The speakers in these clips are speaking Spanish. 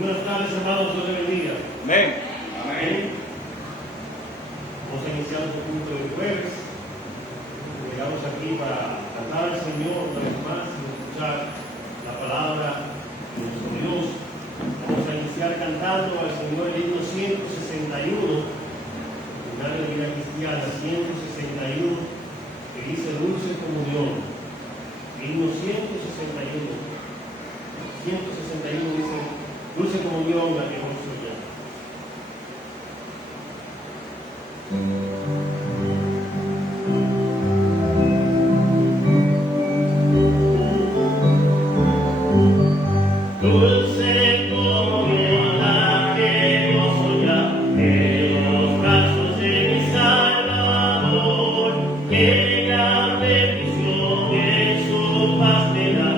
Buenas tardes, hermanos, Dios les bendiga. Amén. Amén. Vamos a iniciar nuestro culto de jueves. Llegamos aquí para cantar al Señor una vez más y escuchar la palabra de nuestro Dios. Vamos a iniciar cantando al Señor el himno 161, Himnario de Vida Cristiana 161, que dice Dulce Comunión. Himno 161. 161 dice Dulce Comunión, la que hemos soñado. Dulce comunión, la que gozo ya en los brazos de mi Salvador, que gran bendición en su paz me da,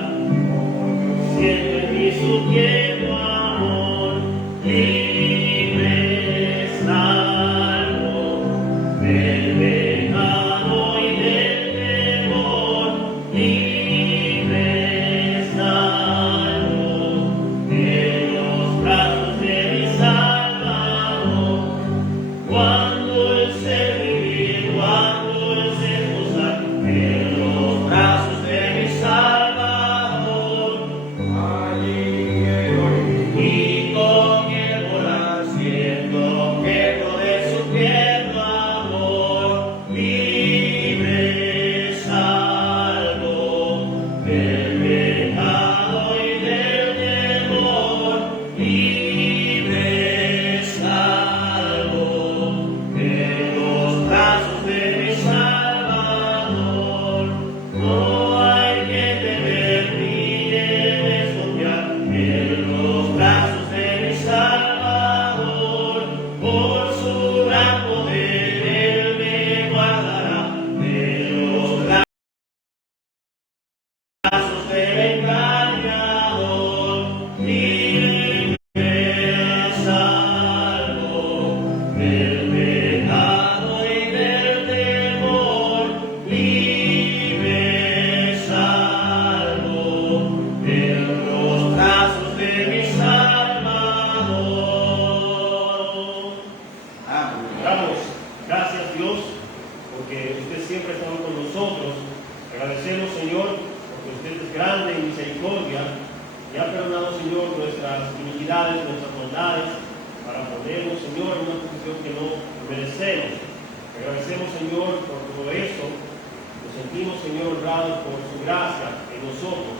siempre en mí su tierno amor, libre salvo del pecado y del temor, libre salvo en los brazos de mi Salvador. Cuando el ser vivir, cuando el ser gozar en los brazos de mi Salvador, allí y con el volar siendo objeto de su tierno amor, libre salvo del pecado y del temor, libre salvo en los brazos de mi Salvador. No hay que temer ni desconfiar en los brazos de mi Salvador, por su gran poder Él me guardará de los brazos del engañador, libre salvo del pecado y del temor, libre salvo en los brazos de mi Salvador. Damos gracias, Dios, porque usted siempre ha estado con nosotros. Agradecemos, Señor, porque usted es grande en misericordia y ha perdonado, Señor, nuestras iniquidades, nuestras maldades, para ponernos, Señor, en una posición que no merecemos. Agradecemos, Señor, por todo esto. Nos sentimos, Señor, honrados por su gracia en nosotros.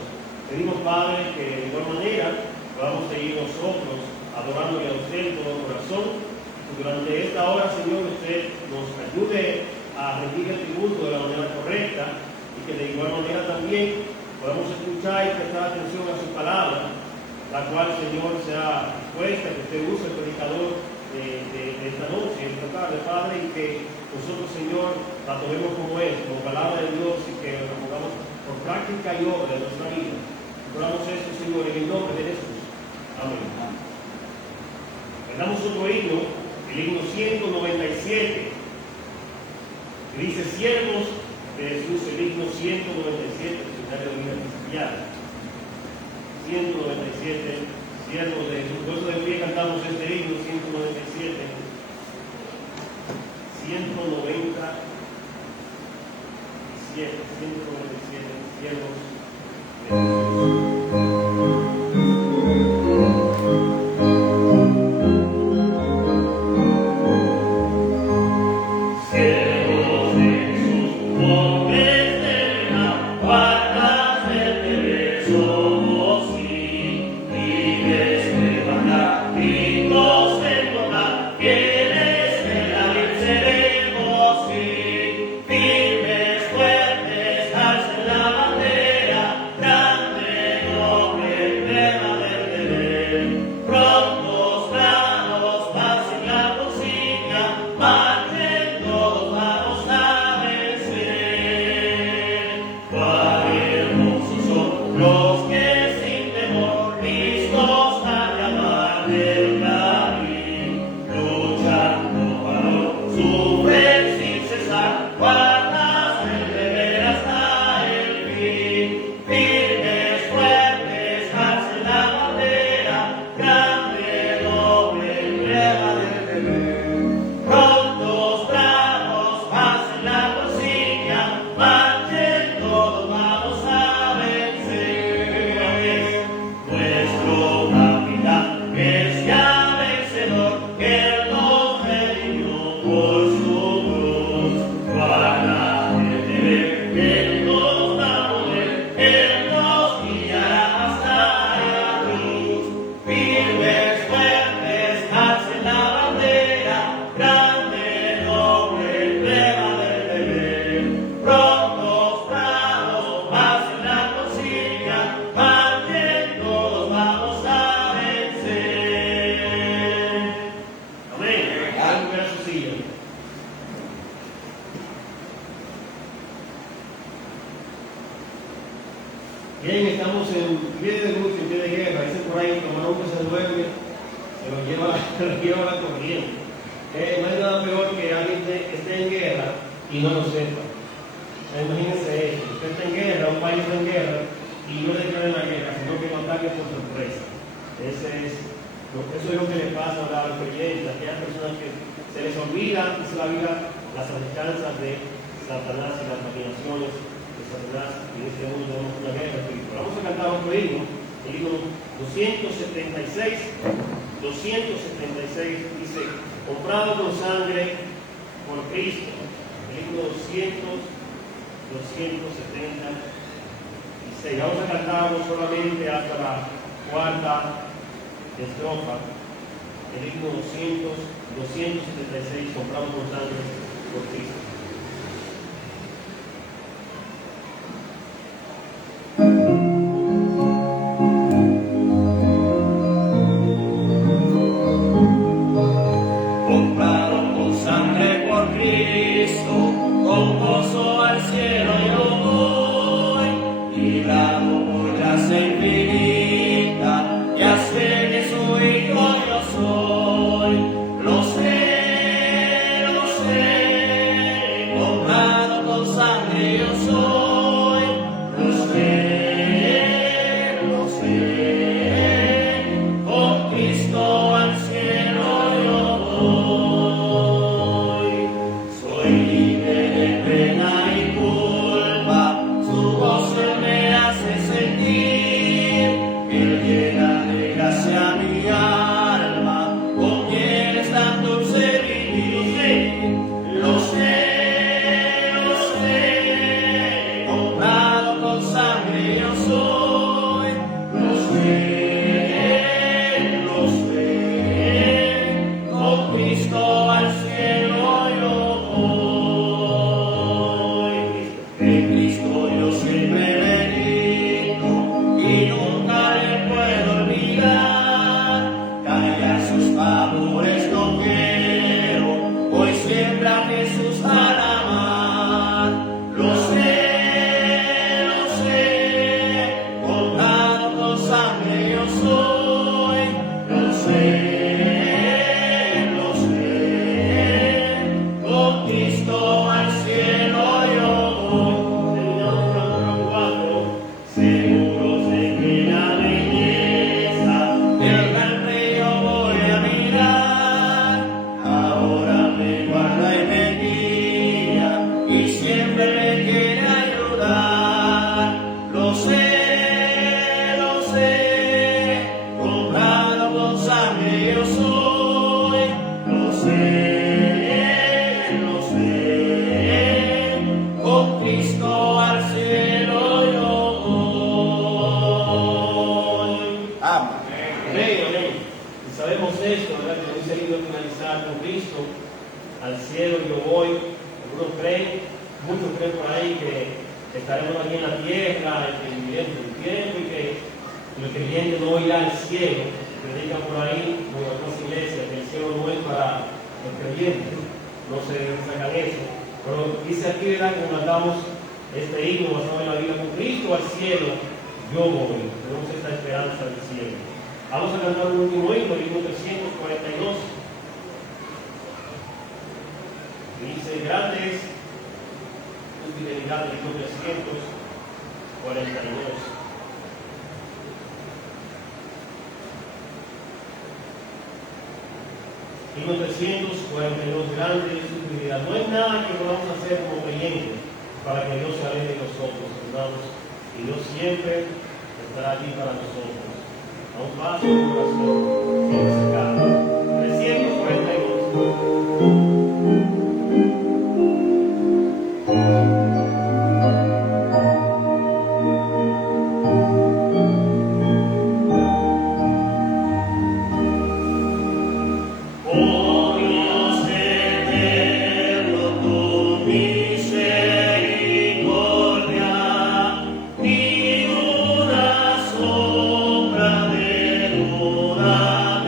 Pedimos, Padre, que de igual manera podamos seguir nosotros adorándole a usted de todo corazón. Y durante esta hora, Señor, usted nos ayude a rendir el tributo de la manera correcta y que de igual manera también podamos escuchar y prestar atención a su palabra, la cual, Señor, sea expuesta, que usted use el predicador de esta noche, de esta tarde, Padre, y que nosotros, Señor, la tomemos como es, como palabra de Dios, y que la pongamos por práctica y obra de nuestra vida. Oramos esto, Señor, en el nombre de Jesús. Amén. Le damos otro himno, el himno 197, que dice Siervos de Jesús, el himno 197, el Himnario de Vida Cristiana. 197, Siervos de Jesús. Por eso de pie cantamos este himno 197. 197, Siervos de Jesús. Firmes, fuertes, alcen la bandera, grande. estamos en pie de lucha, en pie de guerra. Dicen por ahí, camarón que se duerme, se lo lleva la corriente. No hay nada peor que alguien esté en guerra y no lo sepa. Imagínense esto, usted está en guerra, un país está en guerra, y no declara la guerra, sino que lo ataque por sorpresa. Eso es lo que le pasa a los creyentes, a aquellas personas que se les olvida y se la vida las alcanzas de Satanás y las maquinaciones de Satanás. En este mundo tenemos una guerra espiritual. Vamos a cantar otro himno, el himno 276. 276 dice: comprado con sangre por Cristo. El himno 276. Vamos a cantarlo solamente hasta la cuarta estrofa. El himno 276, comprado con sangre por Cristo. Al cielo yo voy. Algunos creen, muchos creen por ahí que estaremos aquí en la tierra, que viviremos el tiempo y que el creyente no irá al cielo. Predican por ahí, como en otras iglesias, que el cielo no es para los creyentes, no se sacan eso. Pero dice aquí, ¿verdad?, que mandamos este himno basado en la vida con Cristo al cielo, yo voy. Tenemos esta esperanza del cielo. Vamos a cantar un último himno, el himno 342. Dice: grande es tu fidelidad, el himno 342. Himno 342, grande es tu fidelidad. No hay nada que podamos hacer como creyentes para que Dios se aleje de nosotros, hermanos. Y Dios siempre estará allí para nosotros. A un paso de oración, siempre cercano. 342. Ni una sombra de duda.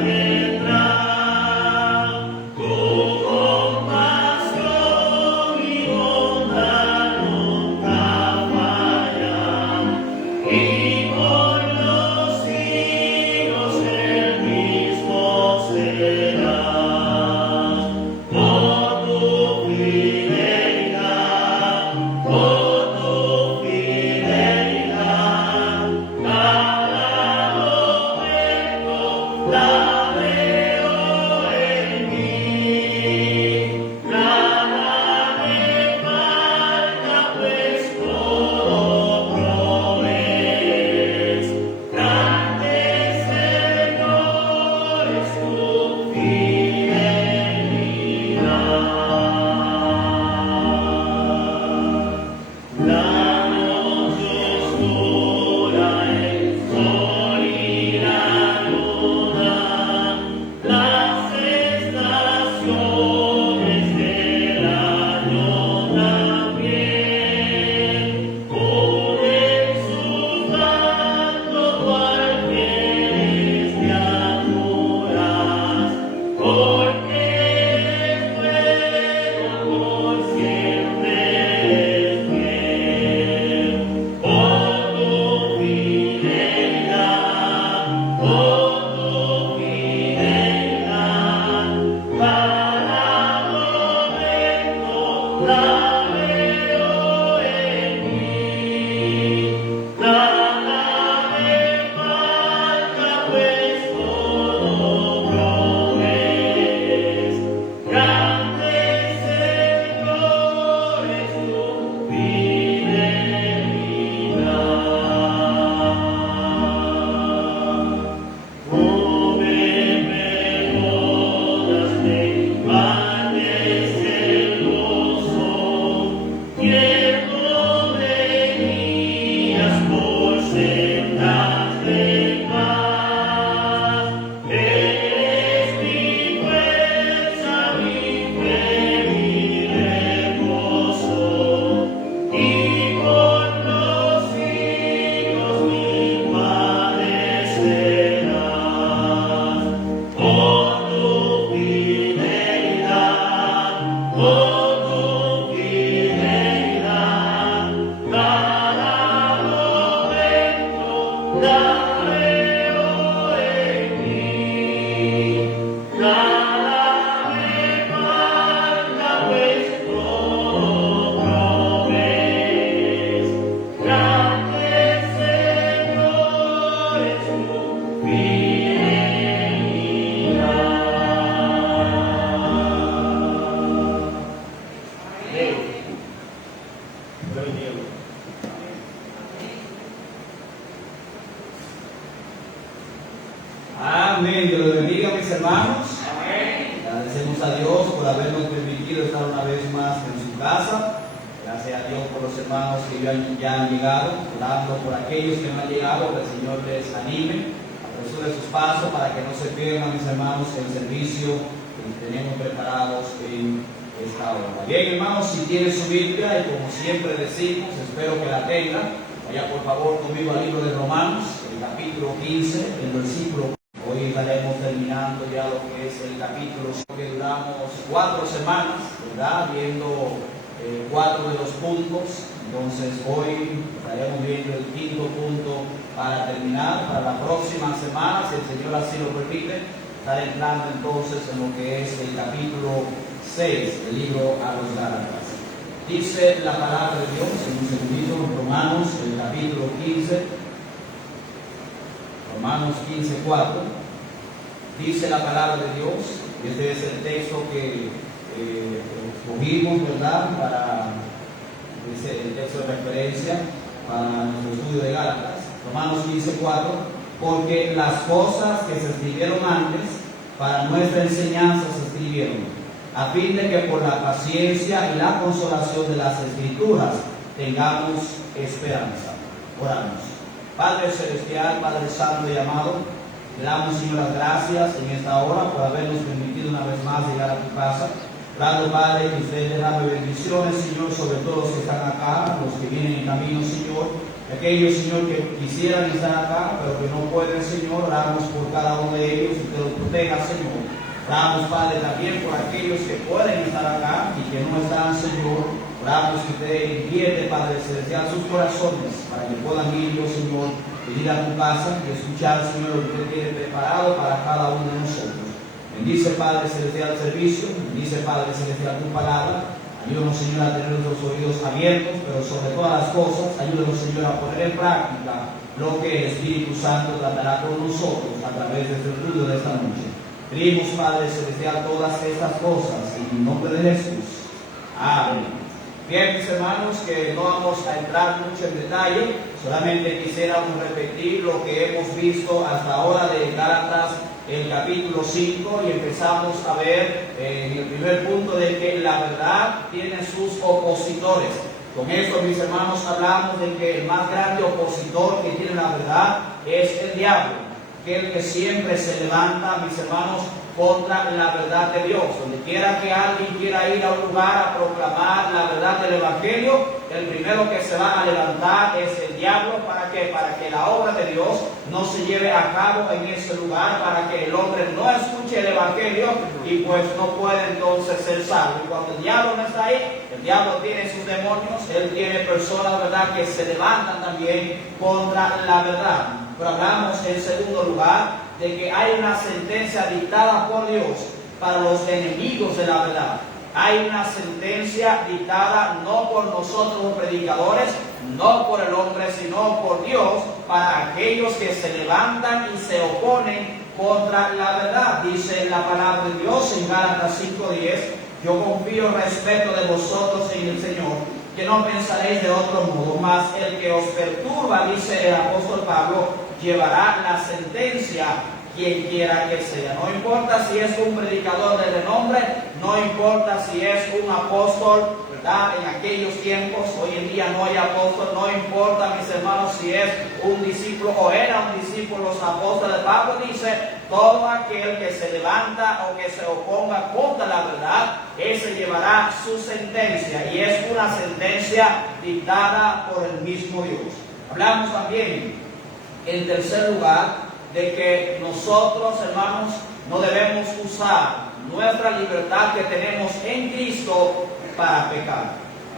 Amén. Dios los bendiga, mis hermanos. Amén. Agradecemos a Dios por habernos permitido estar una vez más en su casa. Gracias a Dios por los hermanos que ya han llegado. Orando por aquellos que no han llegado, que el Señor les anime, apresure sus pasos para que no se pierdan, mis hermanos, el servicio que tenemos preparados en esta hora. Bien, hermanos, si tienen su Biblia, y como siempre decimos, espero que la tengan. Vaya por favor conmigo al libro de Romanos, el capítulo 15, el versículo. Hoy estaremos terminando ya lo que es el capítulo que duramos 4 semanas, ¿verdad? Viendo 4 de los puntos. Entonces hoy estaremos viendo el 5.º punto para terminar. Para la próxima semana, si el Señor así lo permite, estar entrando entonces en lo que es el capítulo 6 del libro a los Gálatas. Dice la palabra de Dios en un segundito en Romanos, el capítulo 15, Romanos 15:4. Dice la palabra de Dios, y este es el texto que escogimos, ¿verdad? Para el texto de referencia para nuestro estudio de Gálatas. Romanos 15:4. Porque las cosas que se escribieron antes para nuestra enseñanza se escribieron, a fin de que por la paciencia y la consolación de las Escrituras tengamos esperanza. Oramos. Padre Celestial, Padre Santo y amado, le damos, Señor, las gracias en esta hora por habernos permitido una vez más llegar a tu casa. Orando, Padre, que usted derrame bendiciones, Señor, sobre todos los que están acá, los que vienen en camino, Señor. Aquellos, Señor, que quisieran estar acá, pero que no pueden, Señor, oramos por cada uno de ellos y que los proteja, Señor. Oramos, Padre, también por aquellos que pueden estar acá y que no están, Señor. Oramos que usted invierte, Padre Celestial, sus corazones para que puedan ir, Dios, Señor, venir a tu casa y escuchar, Señor, lo que usted tiene preparado para cada uno de nosotros. Bendice, Padre Celestial, el servicio. Bendice, Padre Celestial, tu palabra. Ayúdanos, Señor, a tener nuestros oídos abiertos, pero sobre todas las cosas, ayúdanos, Señor, a poner en práctica lo que el Espíritu Santo tratará con nosotros a través de este estudio de esta noche. Pedimos, Padre Celestial, todas estas cosas en el nombre de Jesús. Amén. Bien, mis hermanos, que no vamos a entrar mucho en detalle, solamente quisiéramos repetir lo que hemos visto hasta ahora de Gálatas, el capítulo 5, y empezamos a ver en el primer punto de que la verdad tiene sus opositores. Con esto, mis hermanos, hablamos de que el más grande opositor que tiene la verdad es el diablo, aquel que siempre se levanta, mis hermanos, contra la verdad de Dios. Donde quiera que alguien quiera ir a un lugar a proclamar la verdad del Evangelio, el primero que se va a levantar es el diablo. ¿Para qué? Para que la obra de Dios no se lleve a cabo en ese lugar, para que el hombre no escuche el Evangelio y pues no puede entonces ser salvo. Y cuando el diablo no está ahí, el diablo tiene sus demonios, él tiene personas, ¿verdad?, que se levantan también contra la verdad. Pero hablamos en segundo lugar de que hay una sentencia dictada por Dios para los enemigos de la verdad. Hay una sentencia dictada no por nosotros los predicadores, no por el hombre, sino por Dios, para aquellos que se levantan y se oponen contra la verdad. Dice la palabra de Dios en Gálatas 5:10: yo confío respeto de vosotros en el Señor, que no pensaréis de otro modo, mas el que os perturba, dice el apóstol Pablo, llevará la sentencia, quien quiera que sea. No importa si es un predicador de renombre, no importa si es un apóstol, ¿verdad? En aquellos tiempos, hoy en día no hay apóstol, no importa, mis hermanos, si es un discípulo o era un discípulo. Los apóstoles, Pablo dice: todo aquel que se levanta o que se oponga contra la verdad, ese llevará su sentencia, y es una sentencia dictada por el mismo Dios. Hablamos también, en tercer lugar, de que nosotros, hermanos, no debemos usar nuestra libertad que tenemos en Cristo para pecar.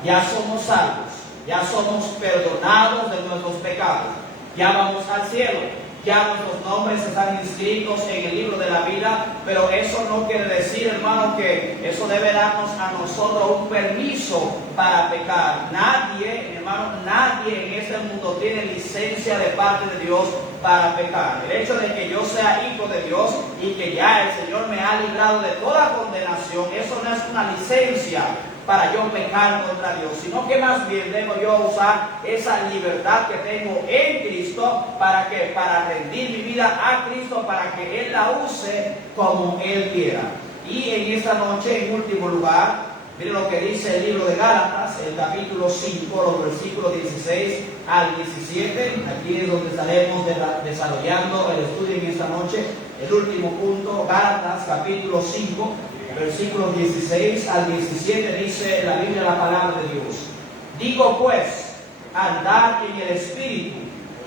Ya somos salvos, ya somos perdonados de nuestros pecados. ya vamos al cielo, ya nuestros nombres están inscritos en el libro de la vida, pero eso no quiere decir, hermano, que eso debe darnos a nosotros un permiso para pecar. Nadie, hermano, nadie en este mundo tiene licencia de parte de Dios para pecar. El hecho de que yo sea hijo de Dios y que ya el Señor me ha librado de toda condenación, eso no es una licencia para yo pecar contra Dios, sino que más bien debo yo usar esa libertad que tengo en Cristo para rendir mi vida a Cristo, para que Él la use como Él quiera. Y en esta noche, en último lugar, miren lo que dice el libro de Gálatas, el capítulo 5, los versículos 16 al 17. Aquí es donde estaremos desarrollando el estudio en esta noche. El último punto, Gálatas, capítulo 5, versículos 16 al 17, dice la Biblia, la palabra de Dios. Digo pues, andad en el Espíritu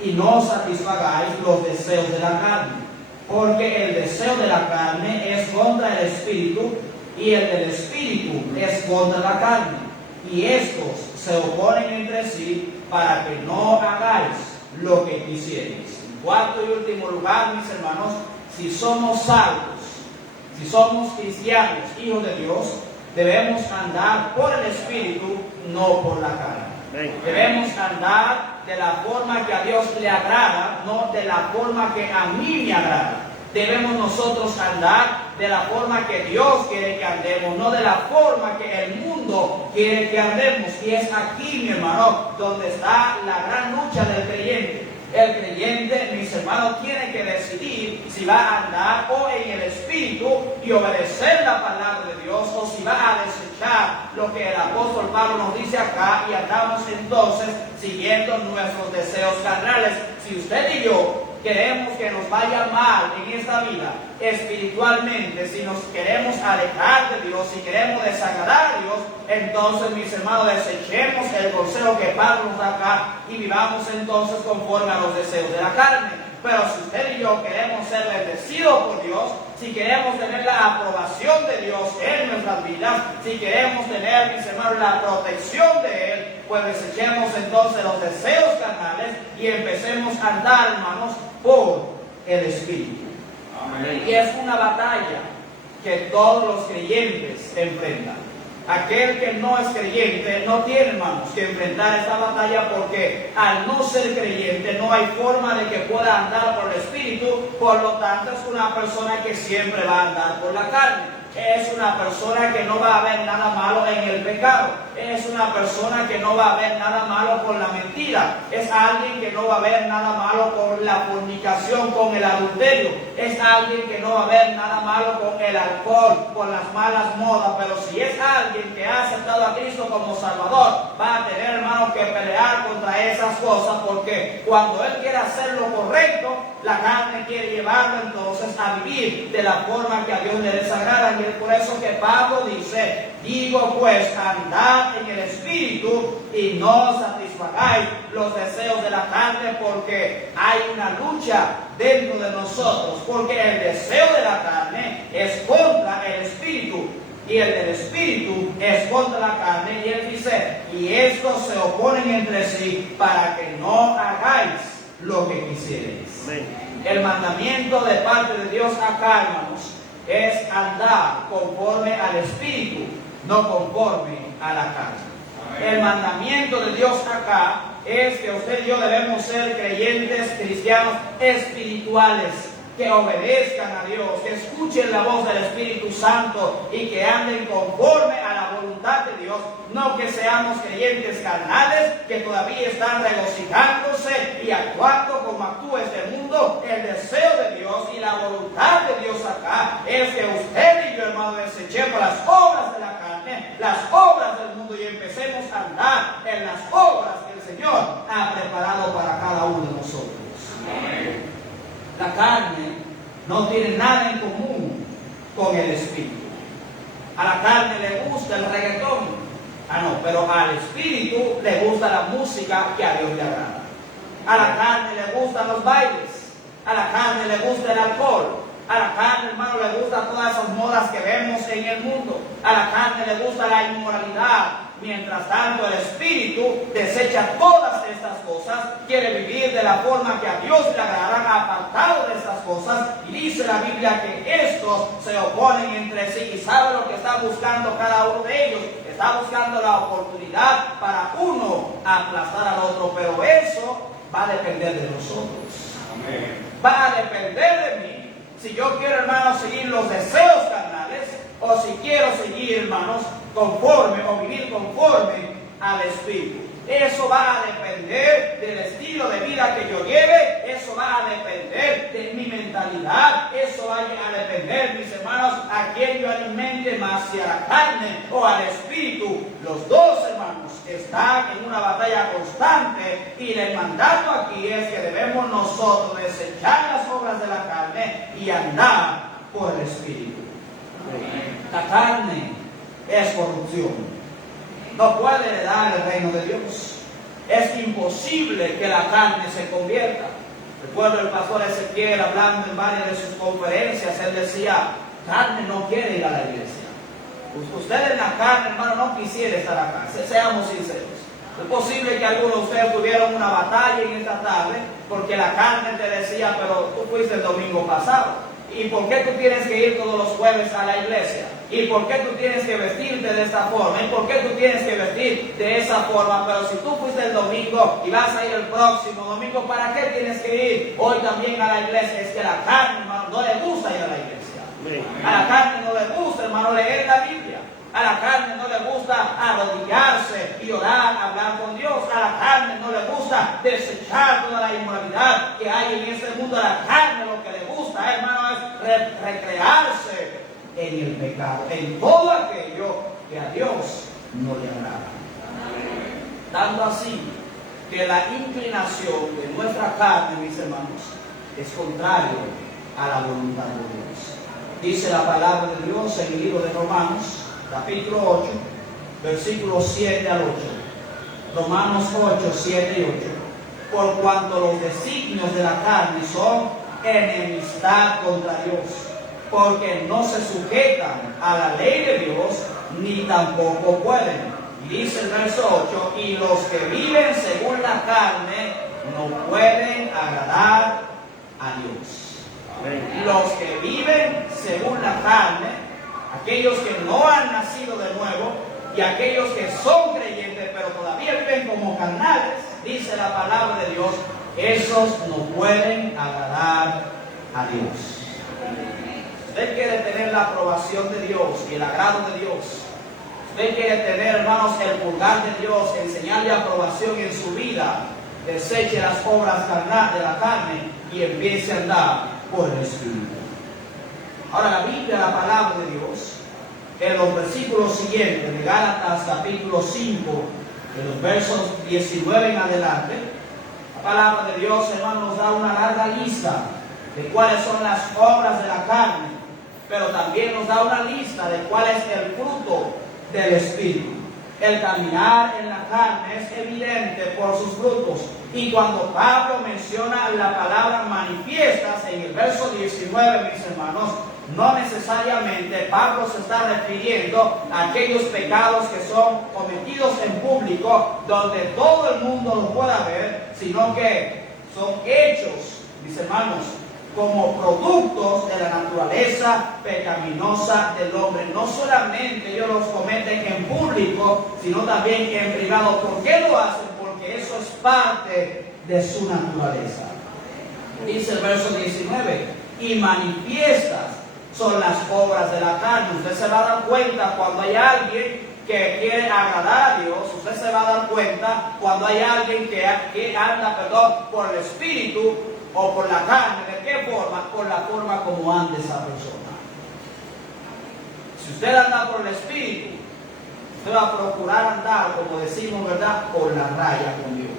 y no satisfagáis los deseos de la carne, porque el deseo de la carne es contra el Espíritu y el del Espíritu es contra la carne, y estos se oponen entre sí para que no hagáis lo que quisierais. En cuarto y último lugar, mis hermanos, si somos salvos, si somos cristianos, hijos de Dios, debemos andar por el Espíritu, no por la carne. Debemos andar de la forma que a Dios le agrada, no de la forma que a mí me agrada. Debemos nosotros andar de la forma que Dios quiere que andemos, no de la forma que el mundo quiere que andemos. Y es aquí, mi hermano, donde está la gran lucha del creyente. El creyente, mis hermanos, tiene que decidir si va a andar o en el Espíritu y obedecer la palabra de Dios, o si va a desechar lo que el apóstol Pablo nos dice acá y andamos entonces siguiendo nuestros deseos carnales. Si usted y yo queremos que nos vaya mal en esta vida espiritualmente, si nos queremos alejar de Dios, si queremos desagradar a Dios, entonces, mis hermanos, desechemos el consejo que Pablo nos da acá y vivamos entonces conforme a los deseos de la carne. Pero si usted y yo queremos ser bendecidos por Dios, si queremos tener la aprobación de Dios en nuestras vidas, si queremos tener, mis hermanos, la protección de Él, pues desechemos entonces los deseos carnales y empecemos a andar, hermanos, por el Espíritu. Amén. Y es una batalla que todos los creyentes enfrentan. Aquel que no es creyente no tiene, hermanos, que enfrentar esta batalla, porque al no ser creyente no hay forma de que pueda andar por el Espíritu. Por lo tanto, es una persona que siempre va a andar por la carne. Es una persona que no va a ver nada malo en el pecado. Es una persona que no va a ver nada malo con la mentira. Es alguien que no va a ver nada malo con la fornicación, con el adulterio. Es alguien que no va a ver nada malo con el alcohol, con las malas modas. Pero si es alguien que ha aceptado a Cristo como Salvador, va a tener, hermanos, que pelear contra esas cosas, porque cuando Él quiere hacer lo correcto, la carne quiere llevarlo entonces a vivir de la forma que a Dios le desagrada. Y es por eso que Pablo dice: digo pues, andad en el Espíritu y no satisfagáis los deseos de la carne, porque hay una lucha dentro de nosotros, porque el deseo de la carne es contra el Espíritu y el del Espíritu es contra la carne. Y él dice: y estos se oponen entre sí para que no hagáis lo que quisierais. El mandamiento de parte de Dios acá, hermanos, es andar conforme al Espíritu, no conforme a la carne. El mandamiento de Dios acá es que usted y yo debemos ser creyentes cristianos espirituales, que obedezcan a Dios, que escuchen la voz del Espíritu Santo y que anden conforme a la voluntad de Dios. No que seamos creyentes carnales que todavía están regocijándose y actuando como actúa este mundo. El deseo de Dios y la voluntad de Dios acá es que usted y yo, hermano, desechemos las obras de la carne, las obras del mundo, y empecemos a andar en las obras que el Señor ha preparado para cada uno de nosotros. Amén. La carne no tiene nada en común con el Espíritu. A la carne le gusta el reggaetón, pero al Espíritu le gusta la música que a Dios le agrada. A la carne le gustan los bailes, a la carne le gusta el alcohol, a la carne, hermano, le gustan todas esas modas que vemos en el mundo. A la carne le gusta la inmoralidad, Mientras tanto, el espíritu desecha todas estas cosas, quiere vivir de la forma que a Dios le agradarán, apartado de estas cosas. Y dice la Biblia que estos se oponen entre sí. ¿Y sabe lo que está buscando cada uno de ellos? Está buscando la oportunidad para uno aplastar al otro, pero eso va a depender de nosotros. Amén. Va a depender de mí. Si yo quiero, hermanos, seguir los deseos carnales, o si quiero seguir, hermanos, conforme o vivir conforme al Espíritu. Eso va a depender del estilo de vida que yo lleve, eso va a depender de mi mentalidad, eso va a depender, mis hermanos, a quién yo alimente más, si a la carne o al Espíritu. Los dos, hermanos, están en una batalla constante, y el mandato aquí es que debemos nosotros desechar las obras de la carne y andar por el Espíritu. La carne es corrupción. No puede heredar el reino de Dios. Es imposible que la carne se convierta. Recuerdo el pastor Ezequiel hablando en varias de sus conferencias. Él decía: carne no quiere ir a la iglesia. Usted en la carne, hermano, no quisiera estar acá. Seamos sinceros. Es posible que algunos de ustedes tuvieron una batalla en esta tarde porque la carne te decía: pero tú fuiste el domingo pasado. ¿Y por qué tú tienes que ir todos los jueves a la iglesia? ¿Y por qué tú tienes que vestirte de esta forma? ¿Y por qué tú tienes que vestir de esa forma? Pero si tú fuiste el domingo y vas a ir el próximo domingo, ¿para qué tienes que ir hoy también a la iglesia? Es que a la carne, hermano, no le gusta ir a la iglesia. A la carne no le gusta, hermano, leer la Biblia. A la carne no le gusta arrodillarse y orar, hablar con Dios. A la carne no le gusta desechar toda la inmoralidad que hay en este mundo. A la carne lo que le gusta, hermano, es recrearse en el pecado, en todo aquello que a Dios no le agrada. Tanto así que la inclinación de nuestra carne, mis hermanos, es contrario a la voluntad de Dios. Dice la palabra de Dios en el libro de Romanos, capítulo 8, versículos 7 al 8. Romanos 8, 7 y 8. Por cuanto los designios de la carne son enemistad contra Dios, porque no se sujetan a la ley de Dios, ni tampoco pueden. Y dice el verso 8: y los que viven según la carne no pueden agradar a Dios. Amén. Los que viven según la carne, aquellos que no han nacido de nuevo y aquellos que son creyentes pero todavía viven como carnales, dice la palabra de Dios, esos no pueden agradar a Dios. Usted quiere tener la aprobación de Dios y el agrado de Dios. Usted quiere tener, hermanos, el pulgar de Dios, enseñarle aprobación en su vida. Deseche las obras carnales de la carne y empiece a andar por el Espíritu. Ahora la Biblia, la palabra de Dios, en los versículos siguientes de Gálatas capítulo 5, de los versos 19 en adelante, la palabra de Dios, hermano, nos da una larga lista de cuáles son las obras de la carne, pero también nos da una lista de cuál es el fruto del Espíritu. El caminar en la carne es evidente por sus frutos. Y cuando Pablo menciona la palabra manifiestas en el verso 19, mis hermanos, no necesariamente Pablo se está refiriendo a aquellos pecados que son cometidos en público, donde todo el mundo lo pueda ver, sino que son hechos, mis hermanos, como productos de la naturaleza pecaminosa del hombre. No solamente ellos los cometen en público, sino también en privado. ¿Por qué lo hacen? Porque eso es parte de su naturaleza. Dice el verso 19, y manifiestas son las obras de la carne. Usted se va a dar cuenta cuando hay alguien que quiere agradar a Dios. Usted se va a dar cuenta cuando hay alguien que anda, por el Espíritu o por la carne. ¿De qué forma? Por la forma como anda esa persona. Si usted anda por el Espíritu, usted va a procurar andar, como decimos, ¿verdad?, por la raya con Dios.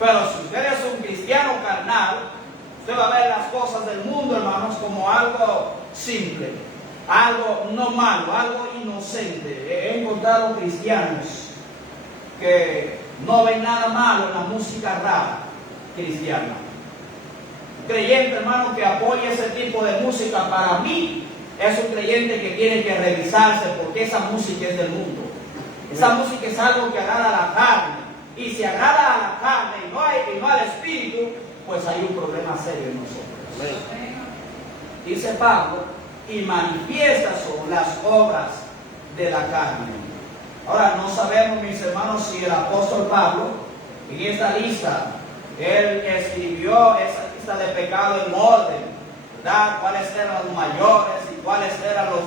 Pero si usted es un cristiano carnal, usted va a ver las cosas del mundo, hermanos, como algo simple, algo no malo, algo inocente. He encontrado cristianos que no ven nada malo en la música rap cristiana. Creyente, hermano, que apoya ese tipo de música, para mí es un creyente que tiene que revisarse, porque esa música es del mundo. Esa música es algo que agrada a la carne. Y si agrada a la carne y no al espíritu, pues hay un problema serio en nosotros. Dice Pablo, y manifiestas son las obras de la carne. Ahora, no sabemos, mis hermanos, si el apóstol Pablo, en esta lista, él escribió esa lista de pecado en orden, ¿verdad? Cuáles eran los mayores y cuáles eran los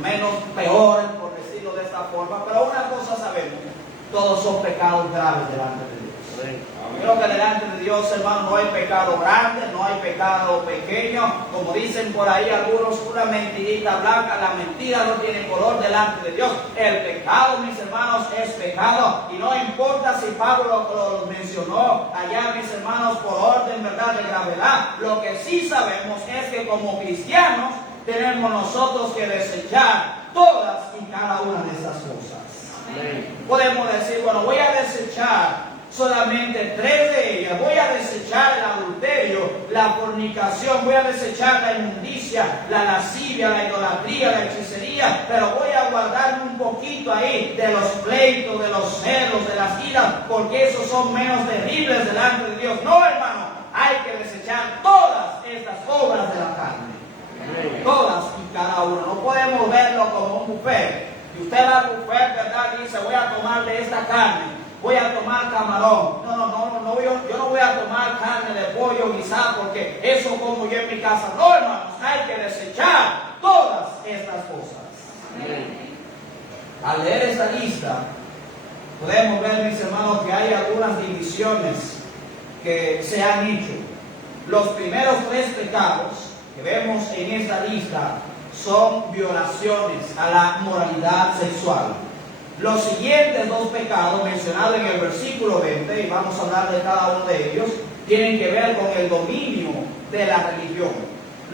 menos peores, por decirlo de esta forma. Pero una cosa sabemos, todos son pecados graves delante de Dios. Creo que delante de Dios, hermano, no hay pecado grande, no hay pecado pequeño. Como dicen por ahí algunos, una mentirita blanca. La mentira no tiene color delante de Dios. El pecado, mis hermanos, es pecado. Y no importa si Pablo lo mencionó allá, mis hermanos, por orden, ¿verdad?, de gravedad. Lo que sí sabemos es que como cristianos tenemos nosotros que desechar todas y cada una de estas cosas. Podemos decir, bueno, voy a desechar solamente 3 de ellas. Voy a desechar el adulterio, la fornicación, voy a desechar la inmundicia, la lascivia, la idolatría, la hechicería, pero voy a guardarme un poquito ahí de los pleitos, de los celos, de las iras, porque esos son menos terribles delante de Dios. No, hermano, hay que desechar todas estas obras de la carne. Todas y cada una. No podemos verlo como un buffet. Y usted va al buffet, ¿verdad? Y dice, voy a tomar de esta carne. Voy a tomar camarón. No, yo no voy a tomar carne de pollo guisado porque eso como yo en mi casa. No, hermanos, hay que desechar todas estas cosas. Al leer esta lista, podemos ver, mis hermanos, que hay algunas divisiones que se han hecho. Los primeros 3 pecados que vemos en esta lista son violaciones a la moralidad sexual. Los siguientes 2 pecados mencionados en el versículo 20, y vamos a hablar de cada uno de ellos, tienen que ver con el dominio de la religión.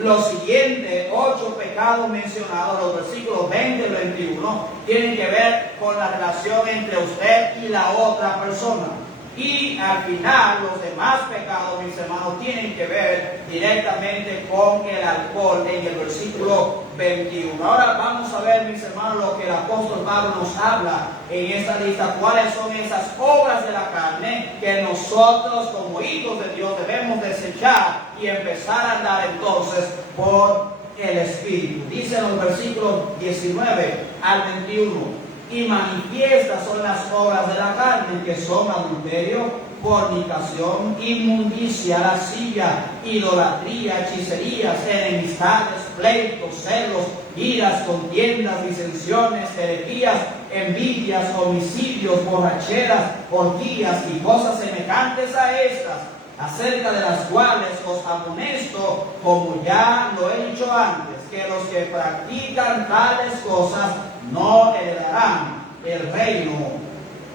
Los siguientes 8 pecados mencionados, los versículos 20 y 21, tienen que ver con la relación entre usted y la otra persona. Y al final, los demás pecados, mis hermanos, tienen que ver directamente con el alcohol en el versículo 21. Ahora vamos a ver, mis hermanos, lo que el apóstol Pablo nos habla en esta lista. ¿Cuáles son esas obras de la carne que nosotros, como hijos de Dios, debemos desechar y empezar a andar entonces por el Espíritu? Dice en los versículos 19 al 21. Y manifiestas son las obras de la carne, que son adulterio, fornicación, inmundicia, lascivia, idolatría, hechicerías, enemistades, pleitos, celos, iras, contiendas, disensiones, herejías, envidias, homicidios, borracheras, orgías y cosas semejantes a estas, acerca de las cuales os amonesto, como ya lo he dicho antes, que los que practican tales cosas no heredarán el reino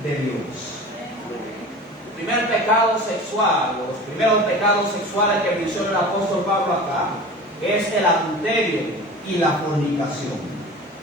de Dios. El primer pecado sexual, o los primeros pecados sexuales que menciona el apóstol Pablo acá, es el adulterio y la fornicación.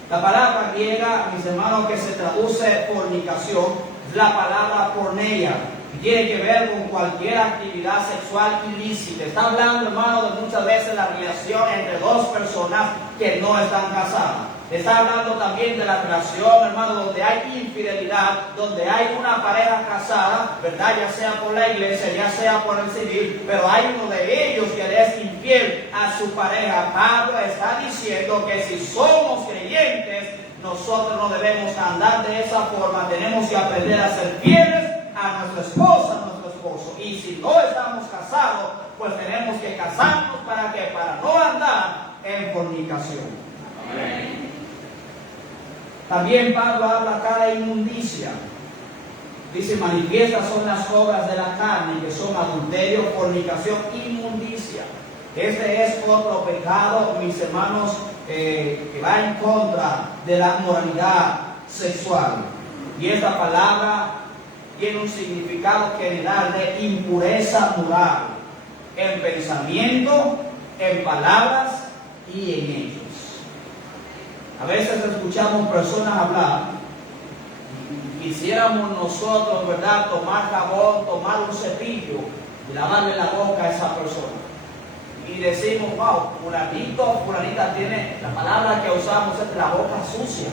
La palabra griega, mis hermanos, que se traduce fornicación, es la palabra porneia, y tiene que ver con cualquier actividad sexual ilícita. Está hablando, hermano, de muchas veces la relación entre 2 personas que no están casadas. Está hablando también de la relación, hermano, donde hay infidelidad, donde hay una pareja casada, ¿verdad? Ya sea por la iglesia, ya sea por el civil, pero hay uno de ellos que le es infiel a su pareja. Pablo está diciendo que si somos creyentes, nosotros no debemos andar de esa forma. Tenemos que aprender a ser fieles a nuestra esposa, a nuestro esposo. Y si no estamos casados, pues tenemos que casarnos. ¿Para qué? Para no andar en fornicación. Amén. También Pablo habla acá de inmundicia. Dice, manifiestas son las obras de la carne, que son adulterio, fornicación, inmundicia. Este es otro pecado, mis hermanos, que va en contra de la moralidad sexual. Y esta palabra tiene un significado general de impureza moral, en pensamiento, en palabras y en hechos. A veces escuchamos personas hablar, quisiéramos nosotros, ¿verdad?, tomar jabón, tomar un cepillo y lavarle la boca a esa persona. Y decimos, wow, fulanito, fulanita tiene, la palabra que usamos es la boca sucia.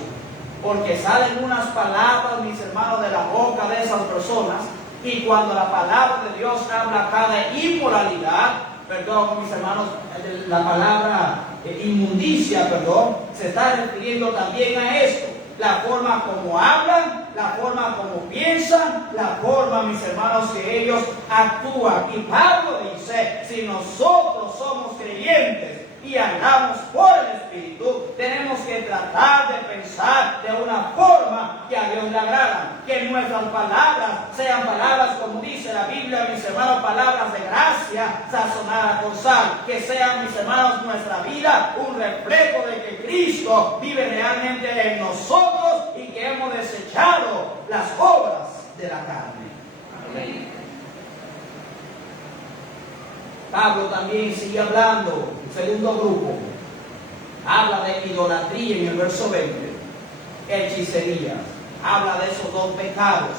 porque salen unas palabras, mis hermanos, de la boca de esas personas, y cuando la palabra de Dios habla acá de inmoralidad, perdón, mis hermanos, la palabra inmundicia, perdón, se está refiriendo también a esto. La forma como hablan, la forma como piensan, la forma, mis hermanos, que ellos actúan. Y Pablo dice, si nosotros somos creyentes y andamos por el Espíritu, tenemos que tratar de pensar de una forma que a Dios le agrada. Que nuestras palabras sean palabras, como dice la Biblia, mis hermanos, palabras de gracia, sazonadas con sal. Que sean, mis hermanos, nuestra vida un reflejo de que Cristo vive realmente en nosotros y que hemos desechado las obras de la carne. Amén. Pablo también sigue hablando, el segundo grupo, habla de idolatría en el verso 20, hechicería, habla de esos dos pecados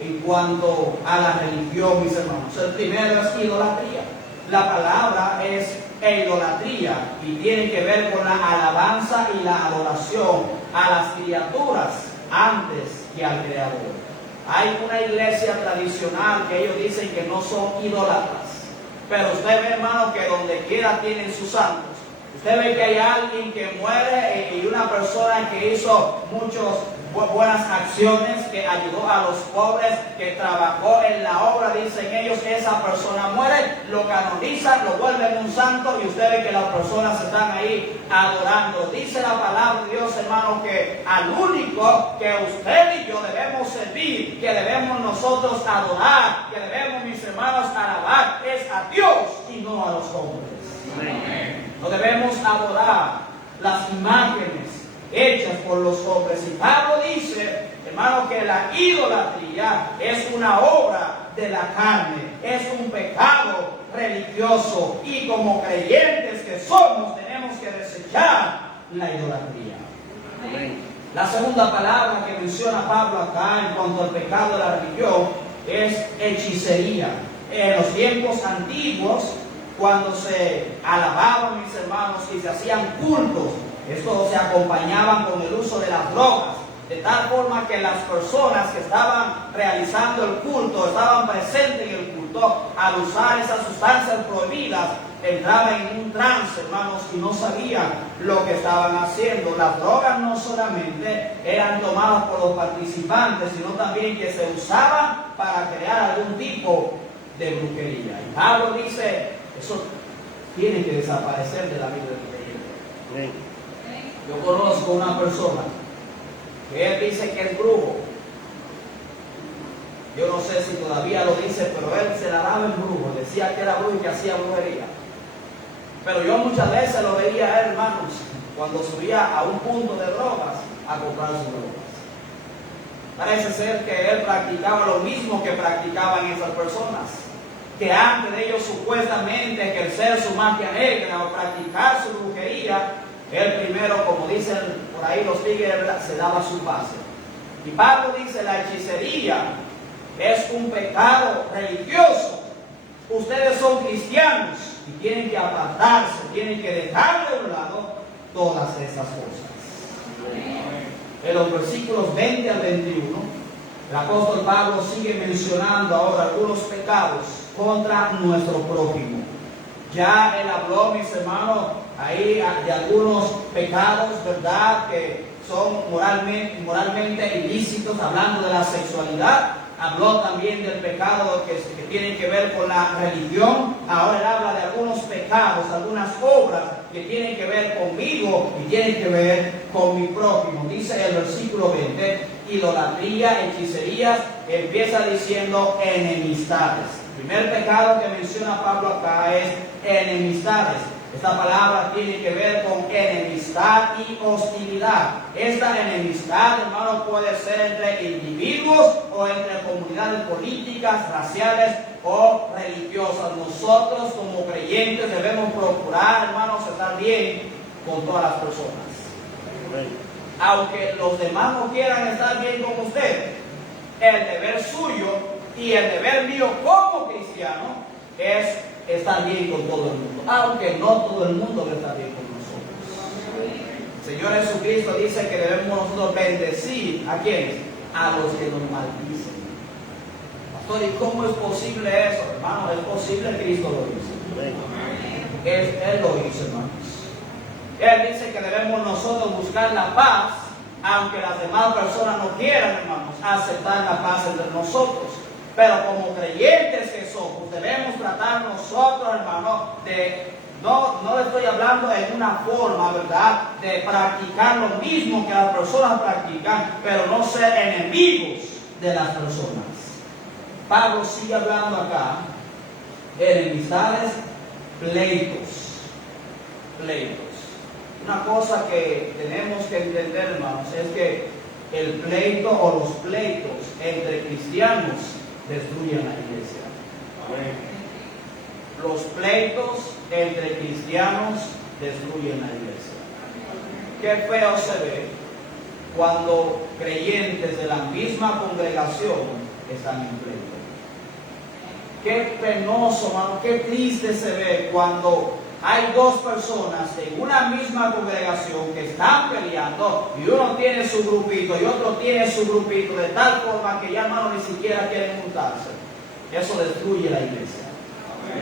en cuanto a la religión, mis hermanos. El primero es idolatría. La palabra es idolatría y tiene que ver con la alabanza y la adoración a las criaturas antes que al Creador. Hay una iglesia tradicional que ellos dicen que no son idólatras. Pero usted ve, hermano, que donde quiera tienen sus santos. Usted ve que hay alguien que muere y una persona que hizo muchas buenas acciones, que ayudó a los pobres, que trabajó en la obra, dicen ellos, esa persona muere, lo canonizan, lo vuelven un santo y usted ve que las personas están ahí adorando. Dice la palabra de Dios, hermano, que al único que usted y yo debemos servir, que debemos nosotros adorar, que debemos, mis hermanos, alabar, es a Dios y no a los hombres. Amén. No debemos adorar las imágenes hechas por los hombres. Y Pablo dice, hermano, que la idolatría es una obra de la carne, es un pecado religioso, y como creyentes que somos tenemos que desechar la idolatría. Amén. La segunda palabra que menciona Pablo acá en cuanto al pecado de la religión es hechicería. En los tiempos antiguos, cuando se alababan, mis hermanos, y se hacían cultos, estos se acompañaban con el uso de las drogas, de tal forma que las personas que estaban realizando el culto, estaban presentes en el culto, al usar esas sustancias prohibidas, entraban en un trance, hermanos, y no sabían lo que estaban haciendo. Las drogas no solamente eran tomadas por los participantes, sino también que se usaban para crear algún tipo de brujería. Y Pablo dice, eso tiene que desaparecer de la vida del creyente. Yo conozco una persona que él dice que es brujo. Yo no sé si todavía lo dice, pero él se la daba en brujo. Decía que era brujo y que hacía brujería. Pero yo muchas veces lo veía a él, hermanos, cuando subía a un punto de drogas a comprar sus drogas. Parece ser que él practicaba lo mismo que practicaban esas personas, que antes de ellos supuestamente ejercer su magia negra o practicar su brujería, él primero, como dicen por ahí los tigres, se daba su base. Y Pablo dice, la hechicería es un pecado religioso. Ustedes son cristianos y tienen que apartarse, tienen que dejar de un lado todas esas cosas. En los versículos 20 al 21, el apóstol Pablo sigue mencionando ahora algunos pecados contra nuestro prójimo. Ya él habló, mis hermanos, ahí de algunos pecados, ¿verdad?, que son moralmente ilícitos, hablando de la sexualidad. Habló también del pecado que tiene que ver con la religión. Ahora él habla de algunos pecados, algunas obras que tienen que ver conmigo y tienen que ver con mi prójimo. Dice el versículo 20, idolatría, hechicerías, empieza diciendo enemistades. El primer pecado que menciona Pablo acá es enemistades. Esta palabra tiene que ver con enemistad y hostilidad. Esta enemistad, hermano, puede ser entre individuos o entre comunidades políticas, raciales o religiosas. Nosotros como creyentes debemos procurar, hermanos, estar bien con todas las personas. Aunque los demás no quieran estar bien con usted, el deber suyo y el deber mío como cristiano es estar bien con todo el mundo, aunque no todo el mundo va a estar bien con nosotros. Señor Jesucristo dice que debemos nosotros bendecir ¿a quiénes? A los que nos maldicen. Pastor, ¿y cómo es posible eso, hermano? Es posible, Cristo lo hizo. Él lo hizo, hermanos. Él dice que debemos nosotros buscar la paz, aunque las demás personas no quieran, hermanos, aceptar la paz entre nosotros. Pero como creyentes que somos, debemos tratar nosotros, hermanos, no le estoy hablando en una forma, ¿verdad?, de practicar lo mismo que las personas practican, pero no ser enemigos de las personas. Pablo sigue hablando acá, enemistades, pleitos. Una cosa que tenemos que entender, hermanos, es que el pleito o los pleitos entre cristianos destruyen la iglesia. Amén. Los pleitos entre cristianos destruyen la iglesia. Qué feo se ve cuando creyentes de la misma congregación están en pleito. Qué penoso, hermano, qué triste se ve cuando hay dos personas en una misma congregación que están peleando y uno tiene su grupito y otro tiene su grupito, de tal forma que ya, hermano, ni siquiera quieren juntarse. Eso destruye la iglesia.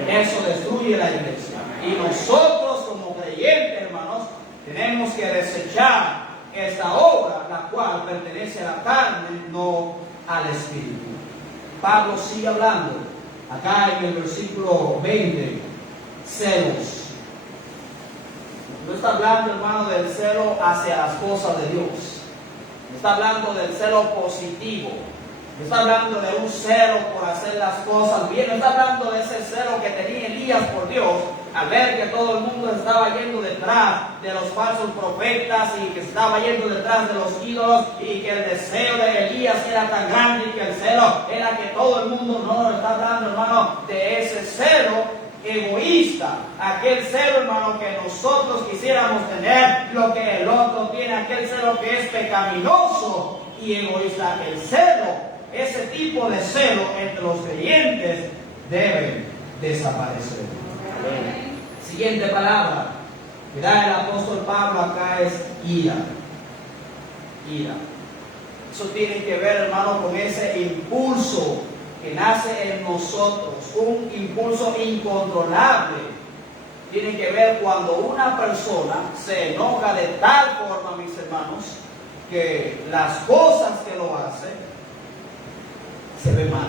Eso destruye la iglesia. Y nosotros como creyentes, hermanos, tenemos que desechar esta obra, la cual pertenece a la carne, no al espíritu. Pablo sigue hablando acá en el versículo 20, celos. No está hablando, hermano, del celo hacia las cosas de Dios. No está hablando del celo positivo. No está hablando de un celo por hacer las cosas bien. No está hablando de ese celo que tenía Elías por Dios al ver que todo el mundo estaba yendo detrás de los falsos profetas y que estaba yendo detrás de los ídolos, y que el deseo de Elías era tan grande y que el celo era que todo el mundo. No está hablando, hermano, de ese celo egoísta, aquel celo, hermano, que nosotros quisiéramos tener lo que el otro tiene, aquel celo que es pecaminoso y egoísta. El celo, ese tipo de celo entre los creyentes debe desaparecer. Siguiente palabra que da el apóstol Pablo acá es ira. Eso tiene que ver, hermano, con ese impulso que nace en nosotros, un impulso incontrolable. Tiene que ver cuando una persona se enoja de tal forma, mis hermanos, que las cosas que lo hace se ve mal.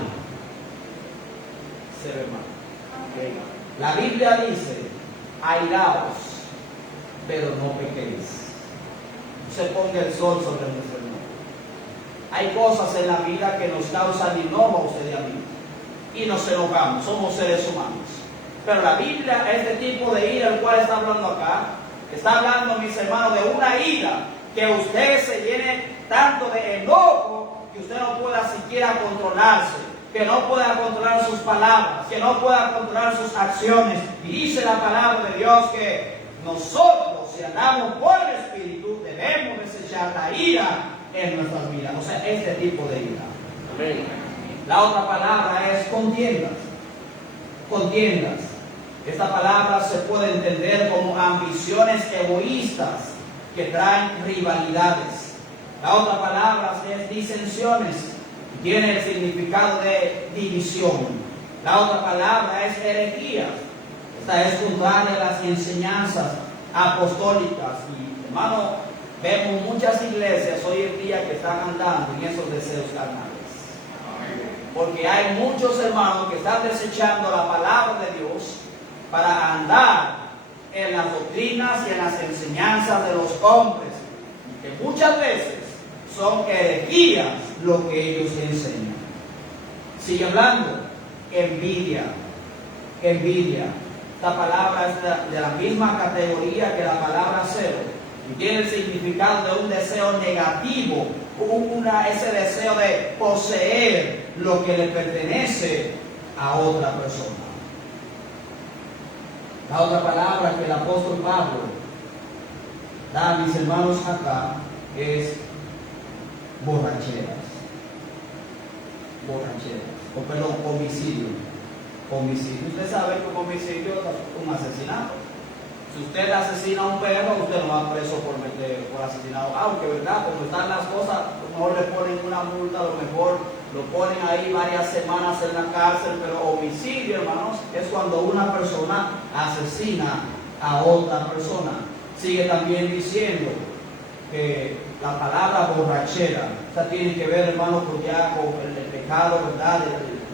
Okay. La Biblia dice: airaos, pero no pequéis. No se ponga el sol sobre nuestro enojo. Hay cosas en la vida que nos causan enojo a usted y a mí, y nos enojamos, somos seres humanos. Pero la Biblia, este tipo de ira, el cual está hablando acá, está hablando, mis hermanos, de una ira que usted se llene tanto de enojo que usted no pueda siquiera controlarse, que no pueda controlar sus palabras, que no pueda controlar sus acciones. Y dice la palabra de Dios que nosotros, si andamos por el Espíritu, debemos desechar la ira en nuestras vidas. O sea, este tipo de ira. Amén. La otra palabra es contiendas. Esta palabra se puede entender como ambiciones egoístas que traen rivalidades. La otra palabra es disensiones, tiene el significado de división. La otra palabra es herejía. Esta es contraria a las enseñanzas apostólicas. Y, hermano, vemos muchas iglesias hoy en día que están andando en esos deseos carnales. Porque hay muchos hermanos que están desechando la palabra de Dios para andar en las doctrinas y en las enseñanzas de los hombres, que muchas veces son herejías lo que ellos enseñan. Sigue hablando, envidia. Esta palabra es de la misma categoría que la palabra celo y tiene el significado de un deseo negativo, ese deseo de poseer lo que le pertenece a otra persona. La otra palabra que el apóstol Pablo da a mis hermanos acá es borracheras. Homicidio. Usted sabe que un homicidio es un asesinato. Si usted asesina a un perro, usted no va preso por asesinado. Aunque, ¿verdad? Como están las cosas, a lo mejor le ponen una multa, a lo mejor lo ponen ahí varias semanas en la cárcel, pero homicidio, hermanos, es cuando una persona asesina a otra persona. Sigue también diciendo que la palabra borrachera, o sea, tiene que ver, hermanos, con el pecado, ¿verdad?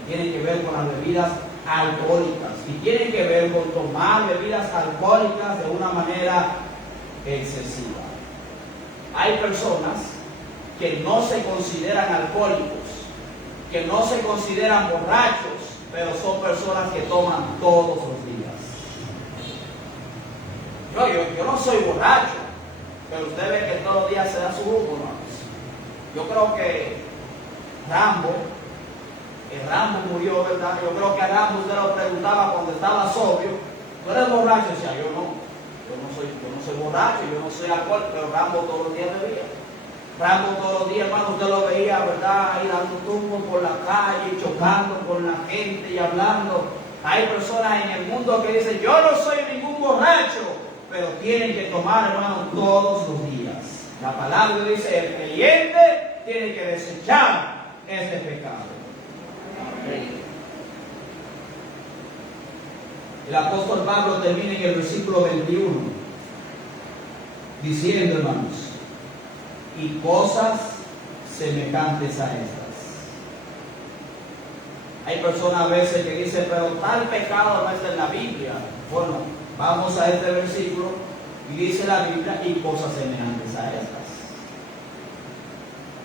Tiene que ver con las bebidas alcohólicas y tiene que ver con tomar bebidas alcohólicas de una manera excesiva. Hay personas que no se consideran alcohólicos, que no se consideran borrachos, pero son personas que toman todos los días. Yo no soy borracho, pero usted ve que todos los días se da su grupo, hermanos. Yo creo que Rambo murió, ¿verdad? Yo creo que a Rambo usted lo preguntaba cuando estaba sobrio, ¿tú eres borracho? Decía, yo no soy borracho, yo no soy alcohólico, pero Rambo todos los días bebía. Rambo todos los días, hermano, usted lo veía, ¿verdad? Ahí dando tumbos por la calle, chocando con la gente y hablando. Hay personas en el mundo que dicen, yo no soy ningún borracho, pero tienen que tomar, hermano, todos los días. La palabra dice, el creyente tiene que desechar este pecado. El apóstol Pablo termina en el versículo 21 diciendo, hermanos, y cosas semejantes a estas. Hay personas a veces que dicen, pero tal pecado no está en la Biblia. Bueno, vamos a este versículo y dice la Biblia, y cosas semejantes a estas.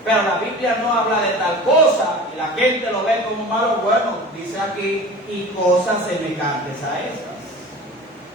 Pero la Biblia no habla de tal cosa y la gente lo ve como malo. Bueno, dice aquí, y cosas semejantes a estas.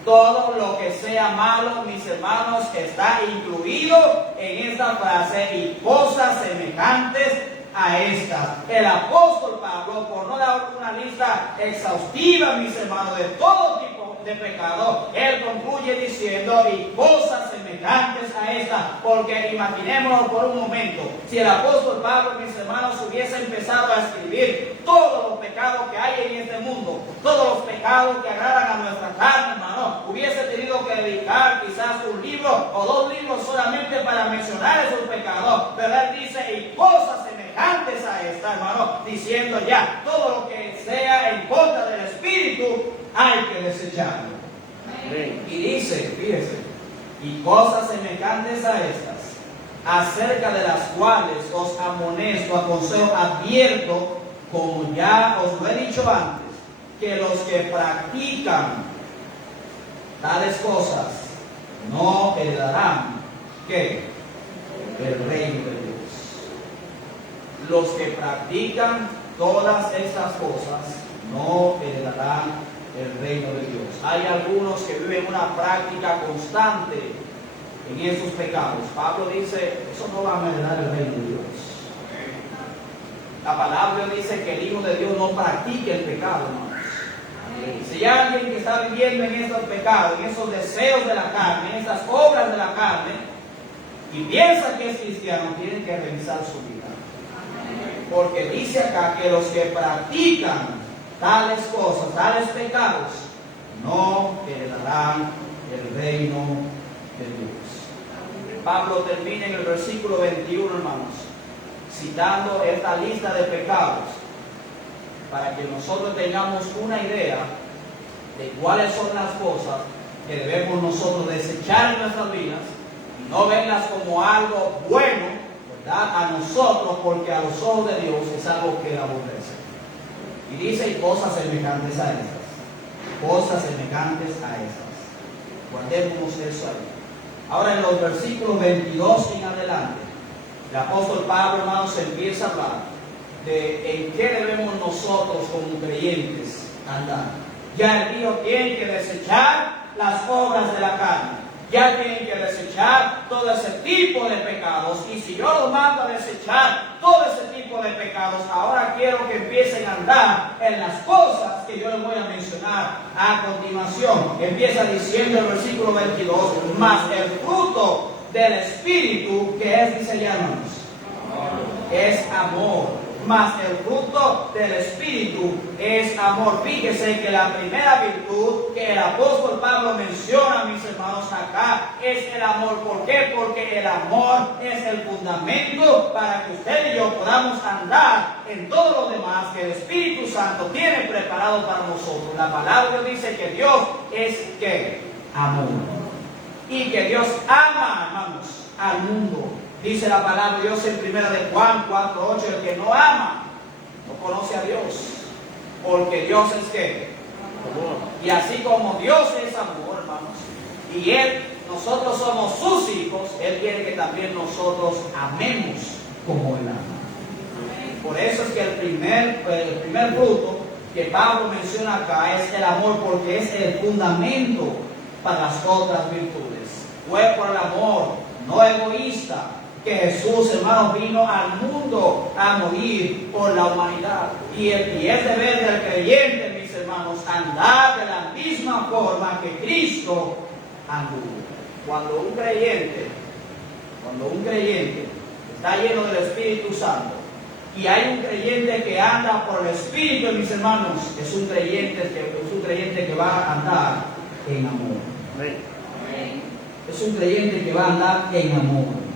Todo lo que sea malo, mis hermanos, está incluido en esta frase, y cosas semejantes a estas. El apóstol Pablo, por no dar una lista exhaustiva, mis hermanos, de todo tipo de pecado, él concluye diciendo, y cosas semejantes a estas. Porque imaginémonos por un momento, si el apóstol Pablo, mis hermanos, hubiese empezado a escribir todos los pecados que hay en este mundo, todos los pecados que agradan a nuestra carne, hermano, hubiese tenido que dedicar quizás un libro o dos libros solamente para mencionar esos pecados. Pero él dice, y cosas semejantes a esta, hermano, diciendo ya, todo lo que sea en contra del Espíritu hay que desecharlo. Y dice, fíjese, y cosas semejantes a estas, acerca de las cuales os amonesto, aconsejo, advierto, como ya os lo he dicho antes, que los que practican tales cosas no heredarán, ¿qué? El reino de Dios. Los que practican todas estas cosas no heredarán el reino de Dios. Hay algunos que viven una práctica constante en esos pecados. Pablo dice, eso no va a heredar el reino de Dios. La palabra dice que el Hijo de Dios no practique el pecado, hermanos. Si hay alguien que está viviendo en estos pecados, en esos deseos de la carne, en estas obras de la carne, y piensa que es cristiano, tiene que revisar su vida. Porque dice acá que los que practican tales cosas, tales pecados, no heredarán el reino de Dios. Pablo termina en el versículo 21, hermanos, citando esta lista de pecados, para que nosotros tengamos una idea de cuáles son las cosas que debemos nosotros desechar en nuestras vidas y no verlas como algo bueno, ¿verdad?, a nosotros, porque a los ojos de Dios es algo que aborrece. Y dice, cosas semejantes a estas. Cosas semejantes a estas. Guardemos eso ahí. Ahora en los versículos 22 en adelante, el apóstol Pablo, hermanos, empieza a hablar de en qué debemos nosotros como creyentes andar. Ya el Dios tiene que desechar las obras de la carne. Ya tienen que desechar todo ese tipo de pecados. Y si yo los mando a desechar todo ese tipo de pecados, ahora quiero que empiecen a andar en las cosas que yo les voy a mencionar a continuación. Empieza diciendo el versículo 22, mas el fruto del Espíritu, que es, dice ya, hermanos, es amor. Mas el fruto del Espíritu es amor. Fíjese que la primera virtud que el apóstol Pablo menciona, mis hermanos, acá es el amor. ¿Por qué? Porque el amor es el fundamento para que usted y yo podamos andar en todo lo demás que el Espíritu Santo tiene preparado para nosotros. La palabra dice que Dios es ¿qué? Amor. Y que Dios ama, hermanos, al mundo. Dice la palabra de Dios en 1 de Juan 4:8, el que no ama no conoce a Dios, porque Dios es ¿qué? Amor. Y así como Dios es amor, hermanos, y nosotros somos sus hijos, Él quiere que también nosotros amemos como Él ama. Por eso es que el primer fruto que Pablo menciona acá es el amor, porque es el fundamento para las otras virtudes. Fue por el amor, no egoísta, que Jesús, hermanos, vino al mundo a morir por la humanidad. Y es deber del creyente, mis hermanos, andar de la misma forma que Cristo anduvo. Cuando un creyente está lleno del Espíritu Santo y hay un creyente que anda por el Espíritu, mis hermanos, es un creyente que va a andar en amor. Es un creyente que va a andar en amor.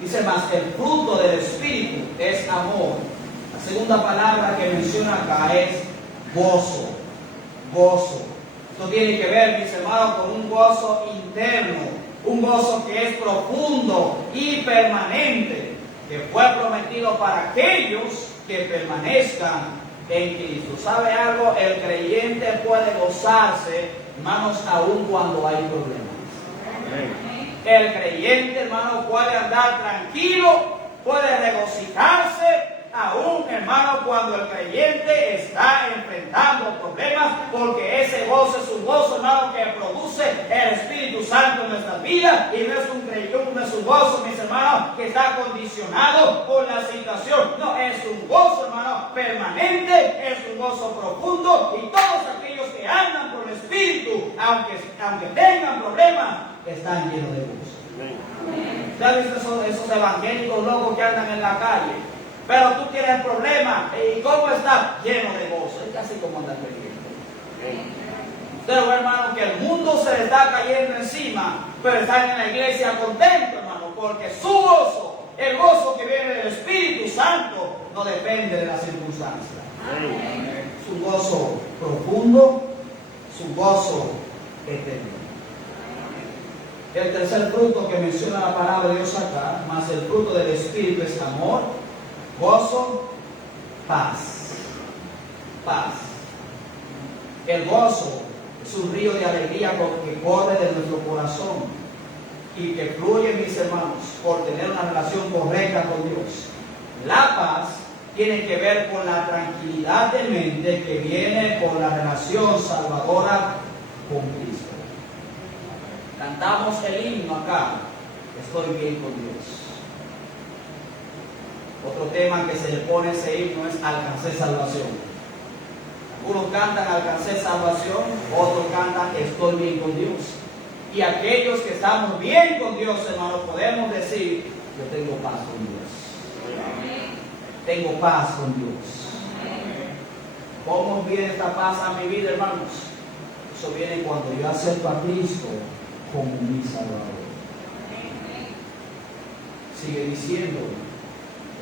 Dice más, el fruto del Espíritu es amor. La segunda palabra que menciona acá es gozo. Gozo. Esto tiene que ver, mis hermanos, con un gozo interno, un gozo que es profundo y permanente, que fue prometido para aquellos que permanezcan en Cristo. ¿Sabe algo? El creyente puede gozarse, hermanos, aun cuando hay problemas. Amén. El creyente, hermano, puede andar tranquilo, puede regocijarse, aún, hermano, cuando el creyente está enfrentando problemas, porque ese gozo es un gozo, hermano, que produce el Espíritu Santo en nuestras vidas, y no es un gozo, mis hermanos, que está condicionado por la situación. No, es un gozo, hermano, permanente, es un gozo profundo, y todos aquellos que andan por el Espíritu, aunque tengan problemas, están llenos de gozo. ¿Usted ha visto esos evangélicos locos que andan en la calle? Pero tú tienes problemas. ¿Y cómo está? Lleno de gozo. Es casi como andar creyendo. Usted ve, hermano, que el mundo se le está cayendo encima, pero están en la iglesia contentos, hermano, porque su gozo, el gozo que viene del Espíritu Santo, no depende de las circunstancias. Es un gozo profundo, es un gozo eterno. El tercer fruto que menciona la palabra de Dios acá, más el fruto del Espíritu, es amor, gozo, paz. Paz. El gozo es un río de alegría que corre de nuestro corazón y que fluye, mis hermanos, por tener una relación correcta con Dios. La paz tiene que ver con la tranquilidad de mente que viene por la relación salvadora con Cristo. Cantamos el himno acá, estoy bien con Dios. Otro tema que se le pone a ese himno es alcancé salvación. Algunos cantan alcancé salvación, otros cantan estoy bien con Dios. Y aquellos que estamos bien con Dios, hermanos, podemos decir, yo tengo paz con Dios. Tengo paz con Dios. ¿Cómo viene esta paz a mi vida, hermanos? Eso viene cuando yo acepto a Cristo como mi Salvador. Sigue diciendo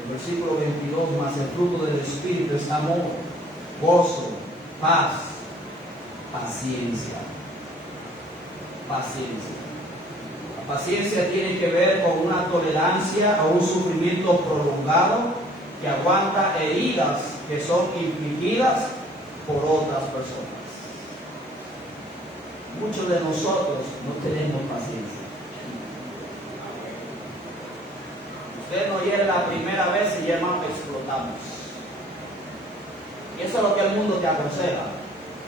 el versículo 22, más el fruto del Espíritu es amor, gozo, paz, paciencia. Paciencia. La paciencia tiene que ver con una tolerancia a un sufrimiento prolongado que aguanta heridas que son infligidas por otras personas. Muchos de nosotros no tenemos paciencia. Usted nos hiere la primera vez y ya, hermano, explotamos. Y eso es lo que el mundo te aconseja.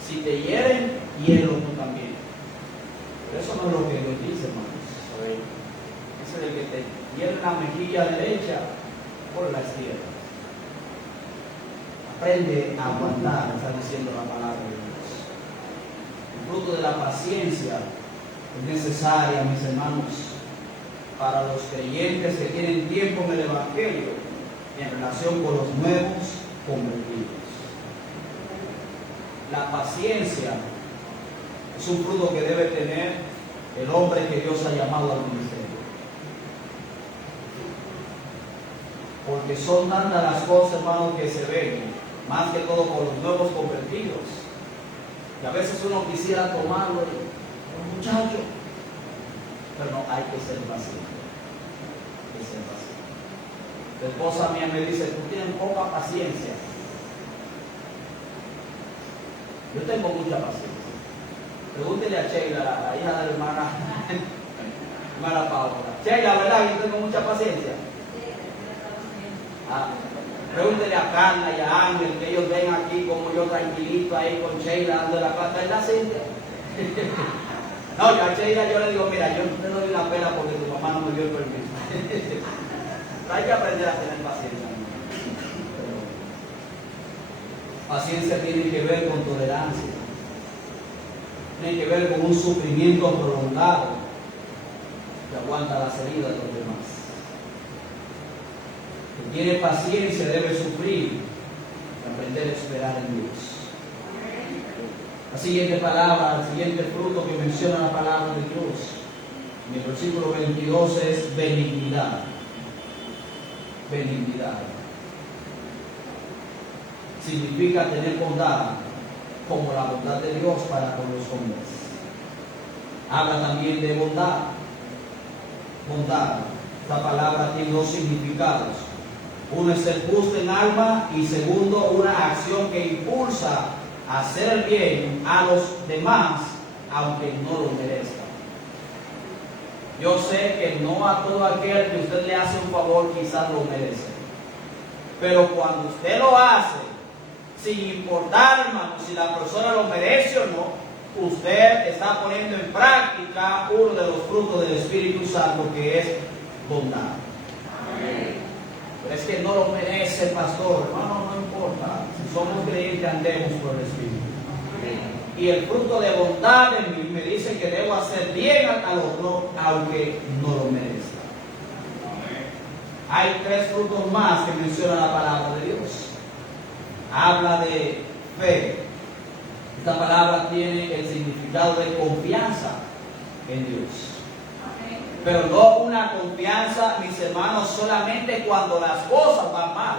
Si te hieren, hiérelo tú también. Pero eso no es lo que Dios dice, hermanos. Ese es el que te hiere la mejilla derecha por la izquierda. Aprende a aguantar, está diciendo la palabra de Dios. El fruto de la paciencia es necesaria, mis hermanos, para los creyentes que tienen tiempo en el Evangelio en relación con los nuevos convertidos. La paciencia es un fruto que debe tener el hombre que Dios ha llamado al ministerio. Porque son tantas las cosas, hermanos, que se ven, más que todo con los nuevos convertidos, que a veces uno quisiera tomarlo como muchacho, pero no, hay que ser paciente. Hay que ser paciente. La esposa mía me dice, tú tienes poca paciencia. Yo tengo mucha paciencia. Pregúntele a Sheila, la hija de la hermana Paola. Sheila, ¿verdad? Yo tengo mucha paciencia. Pregúntele a Carla y a Ángel, que ellos ven aquí como yo tranquilito ahí con Sheila dando la plata en la cinta. No, yo a Sheila yo le digo, mira, yo no te doy la pena porque tu mamá no me dio el permiso. Hay que aprender a tener paciencia. Paciencia tiene que ver con tolerancia. Tiene que ver con un sufrimiento prolongado que aguanta las heridas de los demás. El que tiene paciencia debe sufrir y aprender a esperar en Dios. La siguiente palabra, el siguiente fruto que menciona la palabra de Dios en el versículo 22 es benignidad. Benignidad significa tener bondad como la bondad de Dios para con los hombres. Habla también de bondad. Bondad, esta palabra tiene dos significados. Uno es el justo en alma y segundo, una acción que impulsa a hacer el bien a los demás, aunque no lo merezcan. Yo sé que no a todo aquel que usted le hace un favor quizás lo merece, pero cuando usted lo hace, sin importar, hermano, si la persona lo merece o no, usted está poniendo en práctica uno de los frutos del Espíritu Santo, que es bondad. Pero es que no lo merece, pastor. Hermano, no importa. Si somos creyentes, andemos por el Espíritu. Y el fruto de bondad en mí me dice que debo hacer bien al otro, aunque no lo merezca. Hay tres frutos más que menciona la palabra de Dios. Habla de fe. Esta palabra tiene el significado de confianza en Dios. Pero no una confianza, mis hermanos, solamente cuando las cosas van mal,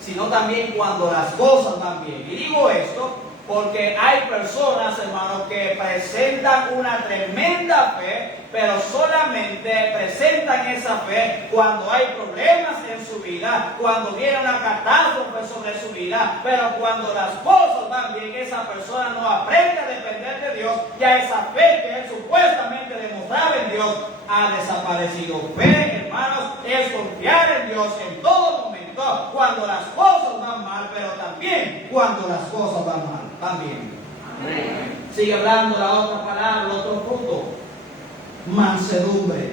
sino también cuando las cosas van bien. Y digo esto porque hay personas, hermanos, que presentan una tremenda fe, pero solamente presentan esa fe cuando hay problemas en su vida, cuando viene una catástrofe sobre su vida. Pero cuando las cosas van bien, esa persona no aprende a depender de Dios, ya esa fe que él supuestamente demostraba en Dios ha desaparecido. Fe, hermanos, es confiar en Dios en todo momento, cuando las cosas van mal, pero también cuando las cosas van mal. También. Sigue hablando la otra palabra, el otro fruto. Mansedumbre.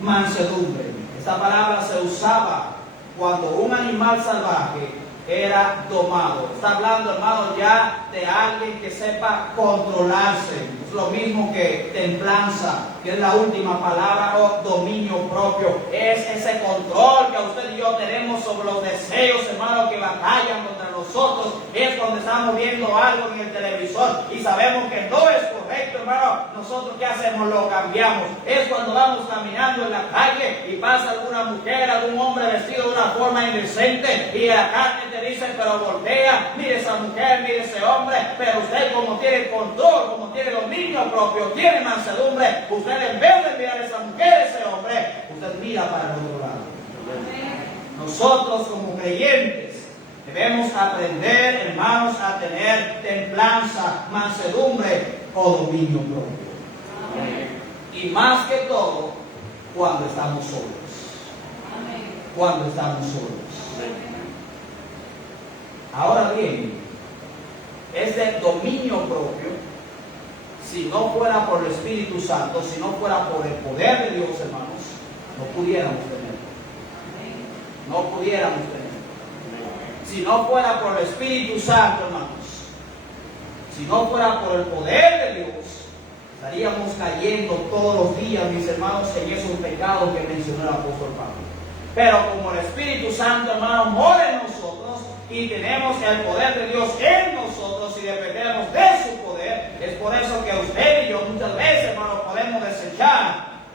Mansedumbre. Esta palabra se usaba cuando un animal salvaje era domado. Está hablando, hermano, ya de alguien que sepa controlarse. Es lo mismo que templanza, que es la última palabra, o dominio propio. Es ese control que usted y yo tenemos sobre los deseos, hermano, que batallan contra nosotros. Es cuando estamos viendo algo en el televisor y sabemos que no es correcto, hermano. Nosotros, ¿qué hacemos? Lo cambiamos. Es cuando vamos caminando en la calle y pasa alguna mujer, algún hombre vestido de una forma indecente y la carne te dice, pero voltea, mire esa mujer, mire ese hombre. Pero usted, como tiene control, como tiene dominio propio, tiene mansedumbre, usted en vez de mirar a esa mujer, ese hombre, usted mira para el otro lado. Nosotros como creyentes debemos aprender, hermanos, a tener templanza, mansedumbre o dominio propio. Y más que todo, cuando estamos solos. Cuando estamos solos. Ahora bien, ese dominio propio, si no fuera por el Espíritu Santo, si no fuera por el poder de Dios, hermanos, no pudiéramos tenerlo. No pudiéramos tenerlo. Si no fuera por el Espíritu Santo, hermanos, si no fuera por el poder de Dios, estaríamos cayendo todos los días, mis hermanos, en esos pecados que mencionó el apóstol Pablo. Pero como el Espíritu Santo, hermano, mora en nosotros y tenemos el poder de Dios en nosotros y dependemos de su poder, es por eso que usted y yo muchas veces, hermano, podemos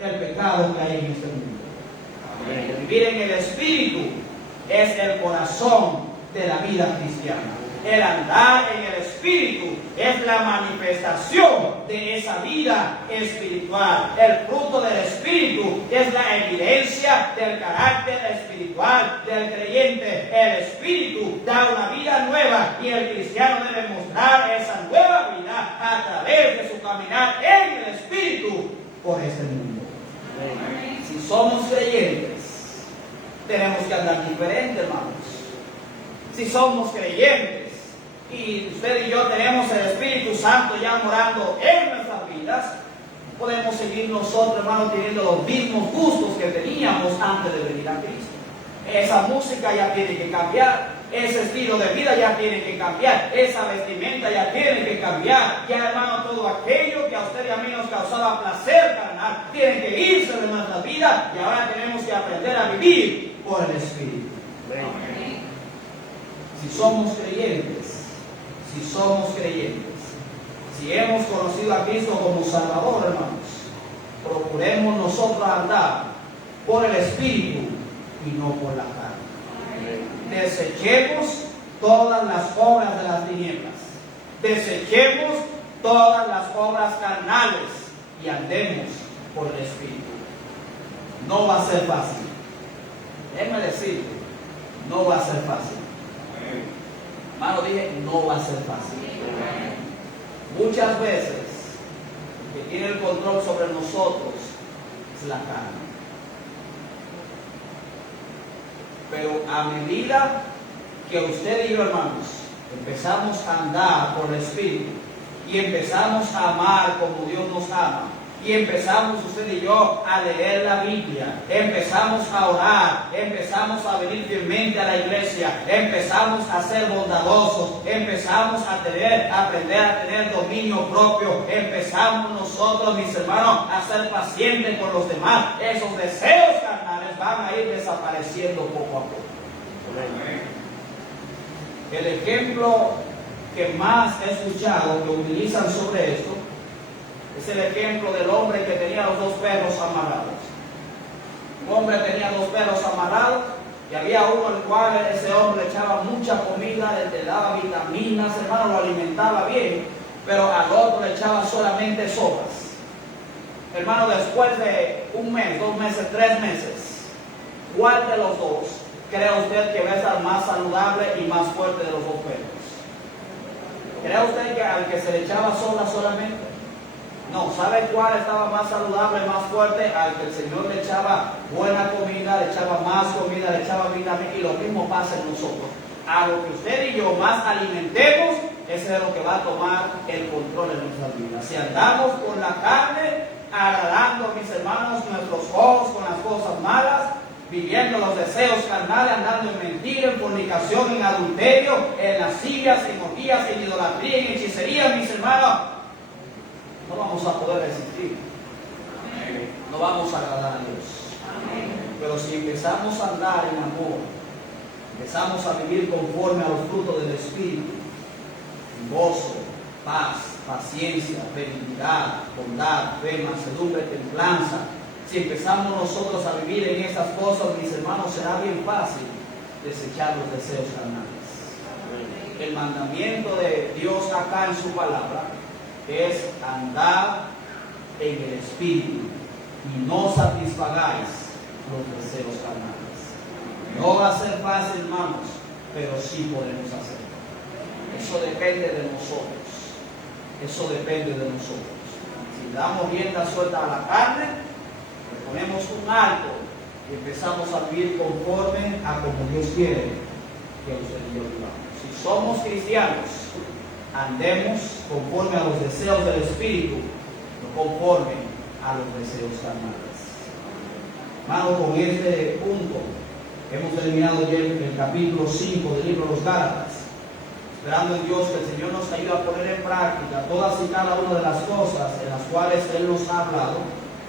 el pecado que hay en este mundo. Vivir en el Espíritu es el corazón de la vida cristiana. El andar en el Espíritu es la manifestación de esa vida espiritual. El fruto del Espíritu es la evidencia del carácter espiritual del creyente. El Espíritu da una vida nueva y el cristiano debe mostrar esa nueva vida a través de su caminar en el Espíritu por este mundo. Si somos creyentes, tenemos que andar diferente, hermanos. Si somos creyentes y usted y yo tenemos el Espíritu Santo ya morando en nuestras vidas, podemos seguir nosotros, hermanos, teniendo los mismos gustos que teníamos antes de venir a Cristo. Esa música ya tiene que cambiar, ese estilo de vida ya tiene que cambiar, esa vestimenta ya tiene que cambiar. Ya, hermano, todo aquello que a usted y a mí nos causaba placer carnal tiene que irse de nuestra vida, y ahora tenemos que aprender a vivir por el Espíritu. Si somos creyentes, si hemos conocido a Cristo como Salvador, hermanos, procuremos nosotros andar por el Espíritu y no por la carne. Desechemos todas las obras de las tinieblas, desechemos todas las obras carnales y andemos por el Espíritu. No va a ser fácil. Déjeme decirle, no va a ser fácil. Hermano, dije, no va a ser fácil. Muchas veces el que tiene el control sobre nosotros es la carne. Pero a medida que usted y yo, hermanos, empezamos a andar por el Espíritu y empezamos a amar como Dios nos ama, y empezamos usted y yo a leer la Biblia, empezamos a orar, empezamos a venir fielmente a la iglesia, empezamos a ser bondadosos, empezamos a aprender a tener dominio propio, empezamos nosotros, mis hermanos, a ser pacientes con los demás. Esos deseos carnales van a ir desapareciendo poco a poco. El ejemplo que más he escuchado que utilizan sobre esto es el ejemplo del hombre que tenía los dos perros amarrados. Un hombre tenía dos perros amarrados y había uno al cual ese hombre le echaba mucha comida, le daba vitaminas, hermano, lo alimentaba bien, pero al otro le echaba solamente sobras. Hermano, después de un mes, 2 meses, 3 meses, ¿cuál de los dos cree usted que va a estar más saludable y más fuerte de los dos perros? ¿Cree usted que al que se le echaba sobras solamente? No, ¿sabe cuál estaba más saludable, más fuerte? Al que el Señor le echaba buena comida, le echaba más comida, le echaba vitamina, y lo mismo pasa en nosotros. A lo que usted y yo más alimentemos, ese es lo que va a tomar el control de nuestras vidas. Si andamos con la carne, agradando a mis hermanos, nuestros ojos con las cosas malas, viviendo los deseos carnales, andando en mentira, en fornicación, en adulterio, en lascivias, en orgías, en idolatría, en hechicería, mis hermanos, no vamos a poder resistir. No vamos a agradar a Dios. Pero si empezamos a andar en amor, empezamos a vivir conforme a los frutos del Espíritu, gozo, paz, paciencia, benignidad, bondad, fe, mansedumbre, templanza, si empezamos nosotros a vivir en estas cosas, mis hermanos, será bien fácil desechar los deseos carnales. El mandamiento de Dios acá en su palabra es andar en el Espíritu y no satisfagáis los deseos carnales. No va a ser fácil, hermanos, pero sí podemos hacerlo. Eso depende de nosotros. Eso depende de nosotros. Si damos rienda suelta a la carne, le ponemos un alto y empezamos a vivir conforme a como Dios quiere que usted y yo vivamos. Si somos cristianos, andemos conforme a los deseos del Espíritu, no conforme a los deseos carnales. Hermano, con este punto hemos terminado ya el capítulo 5 del libro de los Gálatas, esperando en Dios que el Señor nos ayude a poner en práctica todas y cada una de las cosas en las cuales Él nos ha hablado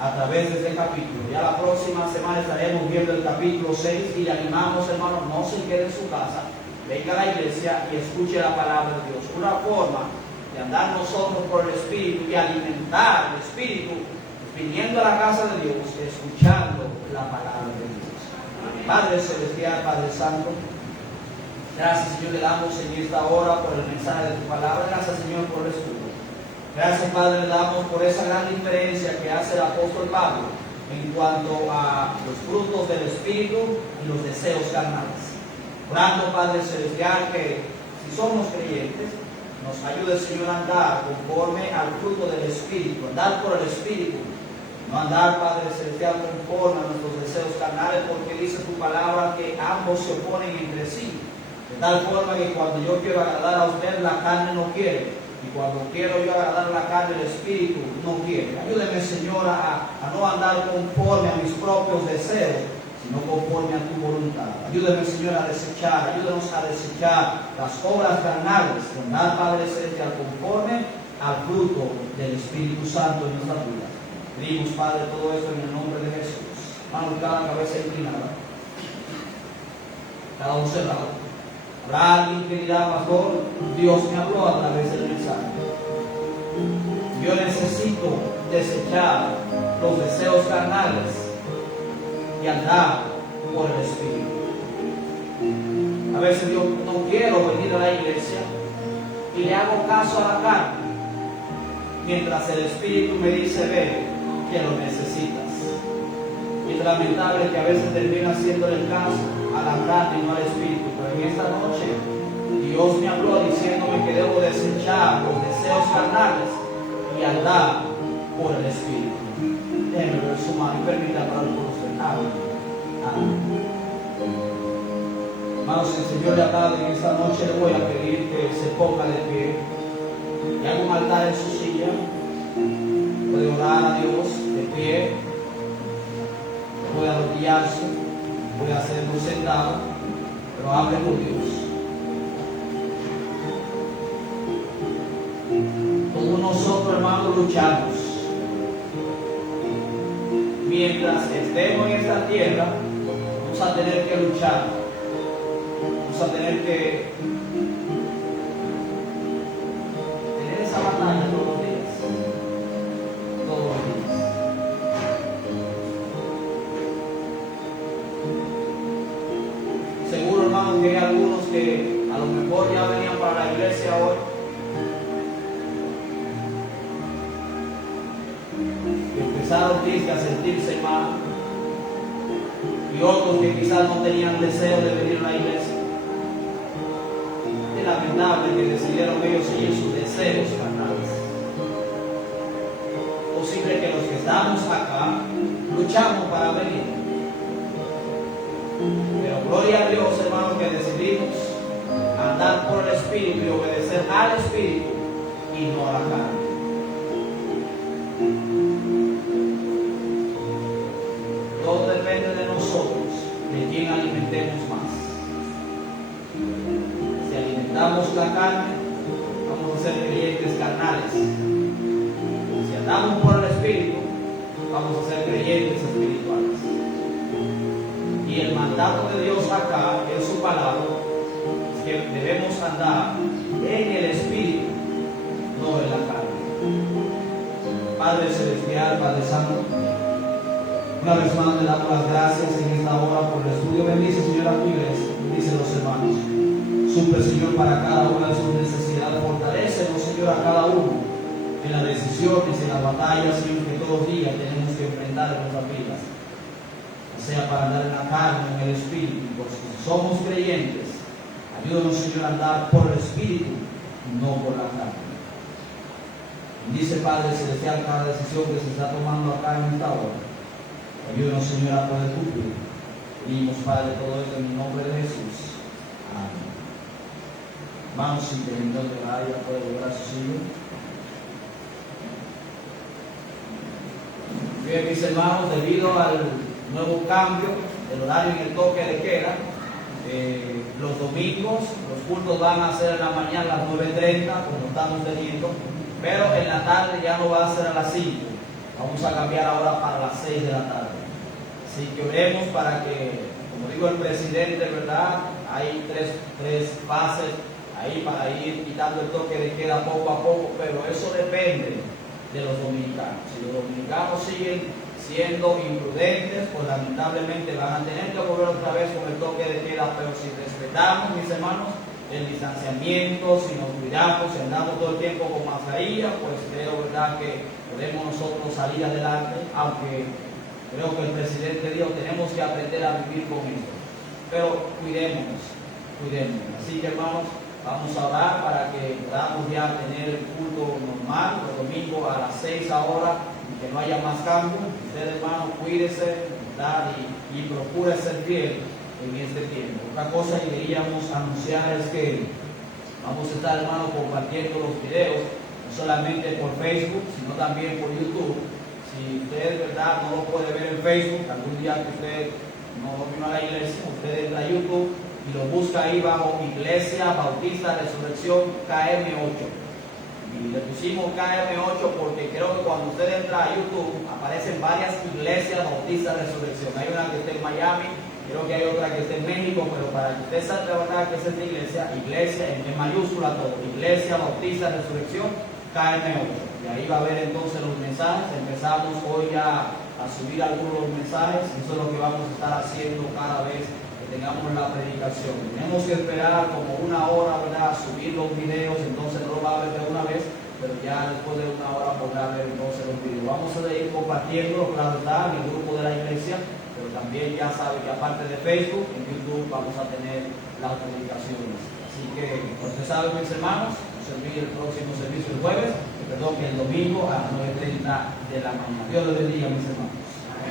a través de este capítulo. Ya la próxima semana estaremos viendo el capítulo 6 y le animamos, hermanos, no se quede en su casa, venga a la iglesia y escuche la palabra de Dios. Una forma de andar nosotros por el Espíritu y alimentar el Espíritu viniendo a la casa de Dios, escuchando la palabra de Dios. Padre Celestial, Padre Santo, gracias, Señor, le damos en esta hora por el mensaje de tu palabra. Gracias, Señor, por el estudio. Gracias, Padre, le damos por esa gran diferencia que hace el apóstol Pablo en cuanto a los frutos del Espíritu y los deseos carnales. Orando, Padre Celestial, que si somos creyentes, nos ayude, Señor, a andar conforme al fruto del Espíritu, andar por el Espíritu, no andar, Padre Celestial, conforme a nuestros deseos carnales, porque dice tu palabra que ambos se oponen entre sí, de tal forma que cuando yo quiero agradar a usted, la carne no quiere, y cuando quiero yo agradar a la carne, el Espíritu no quiere. Ayúdeme, Señor, a no andar conforme a mis propios deseos, sino conforme a tu voluntad. Ayúdeme, Señor, ayúdanos a desechar las obras carnales, andar, Padre Celestial, conforme al fruto del Espíritu Santo en nuestras vidas. Pedimos, Padre, todo esto en el nombre de Jesús. Manos, cada cabeza inclinada, cada uno cerrado. Habrá alguien que dirá, pastor, Dios me habló a través del mensaje. Yo necesito desechar los deseos carnales y andar por el Espíritu. A veces yo no quiero venir a la iglesia y le hago caso a la carne, mientras el Espíritu me dice, ve, que lo necesitas. Y es lamentable que a veces termina haciéndole caso a la carne y no al Espíritu. Pero en esta noche Dios me habló diciéndome que debo desechar los deseos carnales y andar por el Espíritu. Déjeme ver su mano y permítame hablar con usted. Amén. Amén. Hermanos, si el Señor le habla en esta noche, le voy a pedir que se ponga de pie y haga un altar en su silla. Puede orar a Dios de pie, puede arrodillarse, puede hacerlo sentado, pero hable con Dios. Todos nosotros, hermanos, luchamos. Mientras estemos en esta tierra, vamos a tener que luchar. Vamos a tener que tener esa batalla todos los días. Todos los días. Seguro, hermano, que hay algunos que a lo mejor ya venían para la iglesia hoy y empezaron a sentirse mal, y otros que quizás no tenían deseo de venir a la iglesia. Es lamentable que decidieron ellos seguir sus deseos carnales. Posible que los que estamos acá luchamos para venir, pero gloria a Dios, hermanos, que decidimos andar por el Espíritu y obedecer al Espíritu y no a la carne. Todo depende de nosotros, de quién alimentemos más. Si alimentamos la carne, vamos a ser creyentes carnales. Si andamos por el Espíritu, vamos a ser creyentes espirituales. Y el mandato de Dios acá, en su palabra, es que debemos andar en el Espíritu, no en la carne. Padre Celestial, Padre Santo, una vez más le damos las gracias en esta hora por el estudio. Bendice, Señor, a tu iglesia, bendice a los hermanos. Suple, Señor, para cada una de sus necesidades. Fortalécenos, Señor, a cada uno en las decisiones, en las batallas, Señor, que todos los días tenemos que enfrentar en nuestras vidas. Sea para andar en la carne, en el Espíritu, porque si somos creyentes, ayúdanos, Señor, a andar por el Espíritu, no por la carne. Dice, Padre Celestial, cada decisión que se está tomando acá en esta hora, ayúdanos, Señor, a poder cumplir. Pedimos, Padre, todo esto en el nombre de Jesús. Amén. Vamos, sin terminar de orar, ya puede volver a su sitio. Bien, mis hermanos, debido al nuevo cambio del horario en el toque de queda, los domingos los cultos van a ser en la mañana a las 9:30, como estamos teniendo, pero en la tarde ya no va a ser a las 5. Vamos a cambiar ahora para las 6 de la tarde. Así que oremos para que, como digo el presidente, ¿verdad? Hay tres fases ahí para ir quitando el toque de queda poco a poco, pero eso depende de los dominicanos. Si los dominicanos siguen siendo imprudentes, pues lamentablemente van a tener que volver otra vez con el toque de queda, pero si respetamos, mis hermanos, el distanciamiento, si nos cuidamos, si andamos todo el tiempo con mascarilla, pues creo, verdad, que podemos nosotros salir adelante, aunque creo que el presidente dijo, tenemos que aprender a vivir con esto, pero cuidémonos. Así que, hermanos, vamos a orar para que podamos ya tener el culto normal, los domingos a las 6 ahora, y que no haya más cambio. Usted, hermano, cuídese, ¿verdad? Y procure ser fiel en este tiempo. Otra cosa que queríamos anunciar es que vamos a estar, hermano, compartiendo los videos, no solamente por Facebook, sino también por YouTube. Si usted, verdad, no lo puede ver en Facebook, algún día que usted no vino a la iglesia, usted entra a YouTube y lo busca ahí bajo Iglesia Bautista Resurrección KM8. Y le pusimos KM8 porque creo que cuando usted entra a YouTube aparecen varias iglesias Bautista Resurrección. Hay una que está en Miami, creo que hay otra que está en México, pero para que usted sepa la verdad que es esta iglesia en mayúscula todo, Iglesia Bautista Resurrección KM8. Y ahí va a ver entonces los mensajes. Empezamos hoy ya a subir algunos de los mensajes. Eso es lo que vamos a estar haciendo cada vez que tengamos la predicación. Tenemos que esperar como una hora, ¿verdad?, a subir los videos, entonces no lo va a ver de una vez, pero ya después de una hora podrá ver entonces los videos. Vamos a ir compartiendo, la verdad, en el grupo de la iglesia, pero también ya sabe que aparte de Facebook, en YouTube vamos a tener las predicaciones. Así que, como usted sabe, mis hermanos, servir el próximo servicio el jueves, perdón, que el domingo a las 9:30 de la mañana. Dios les bendiga, mis hermanos.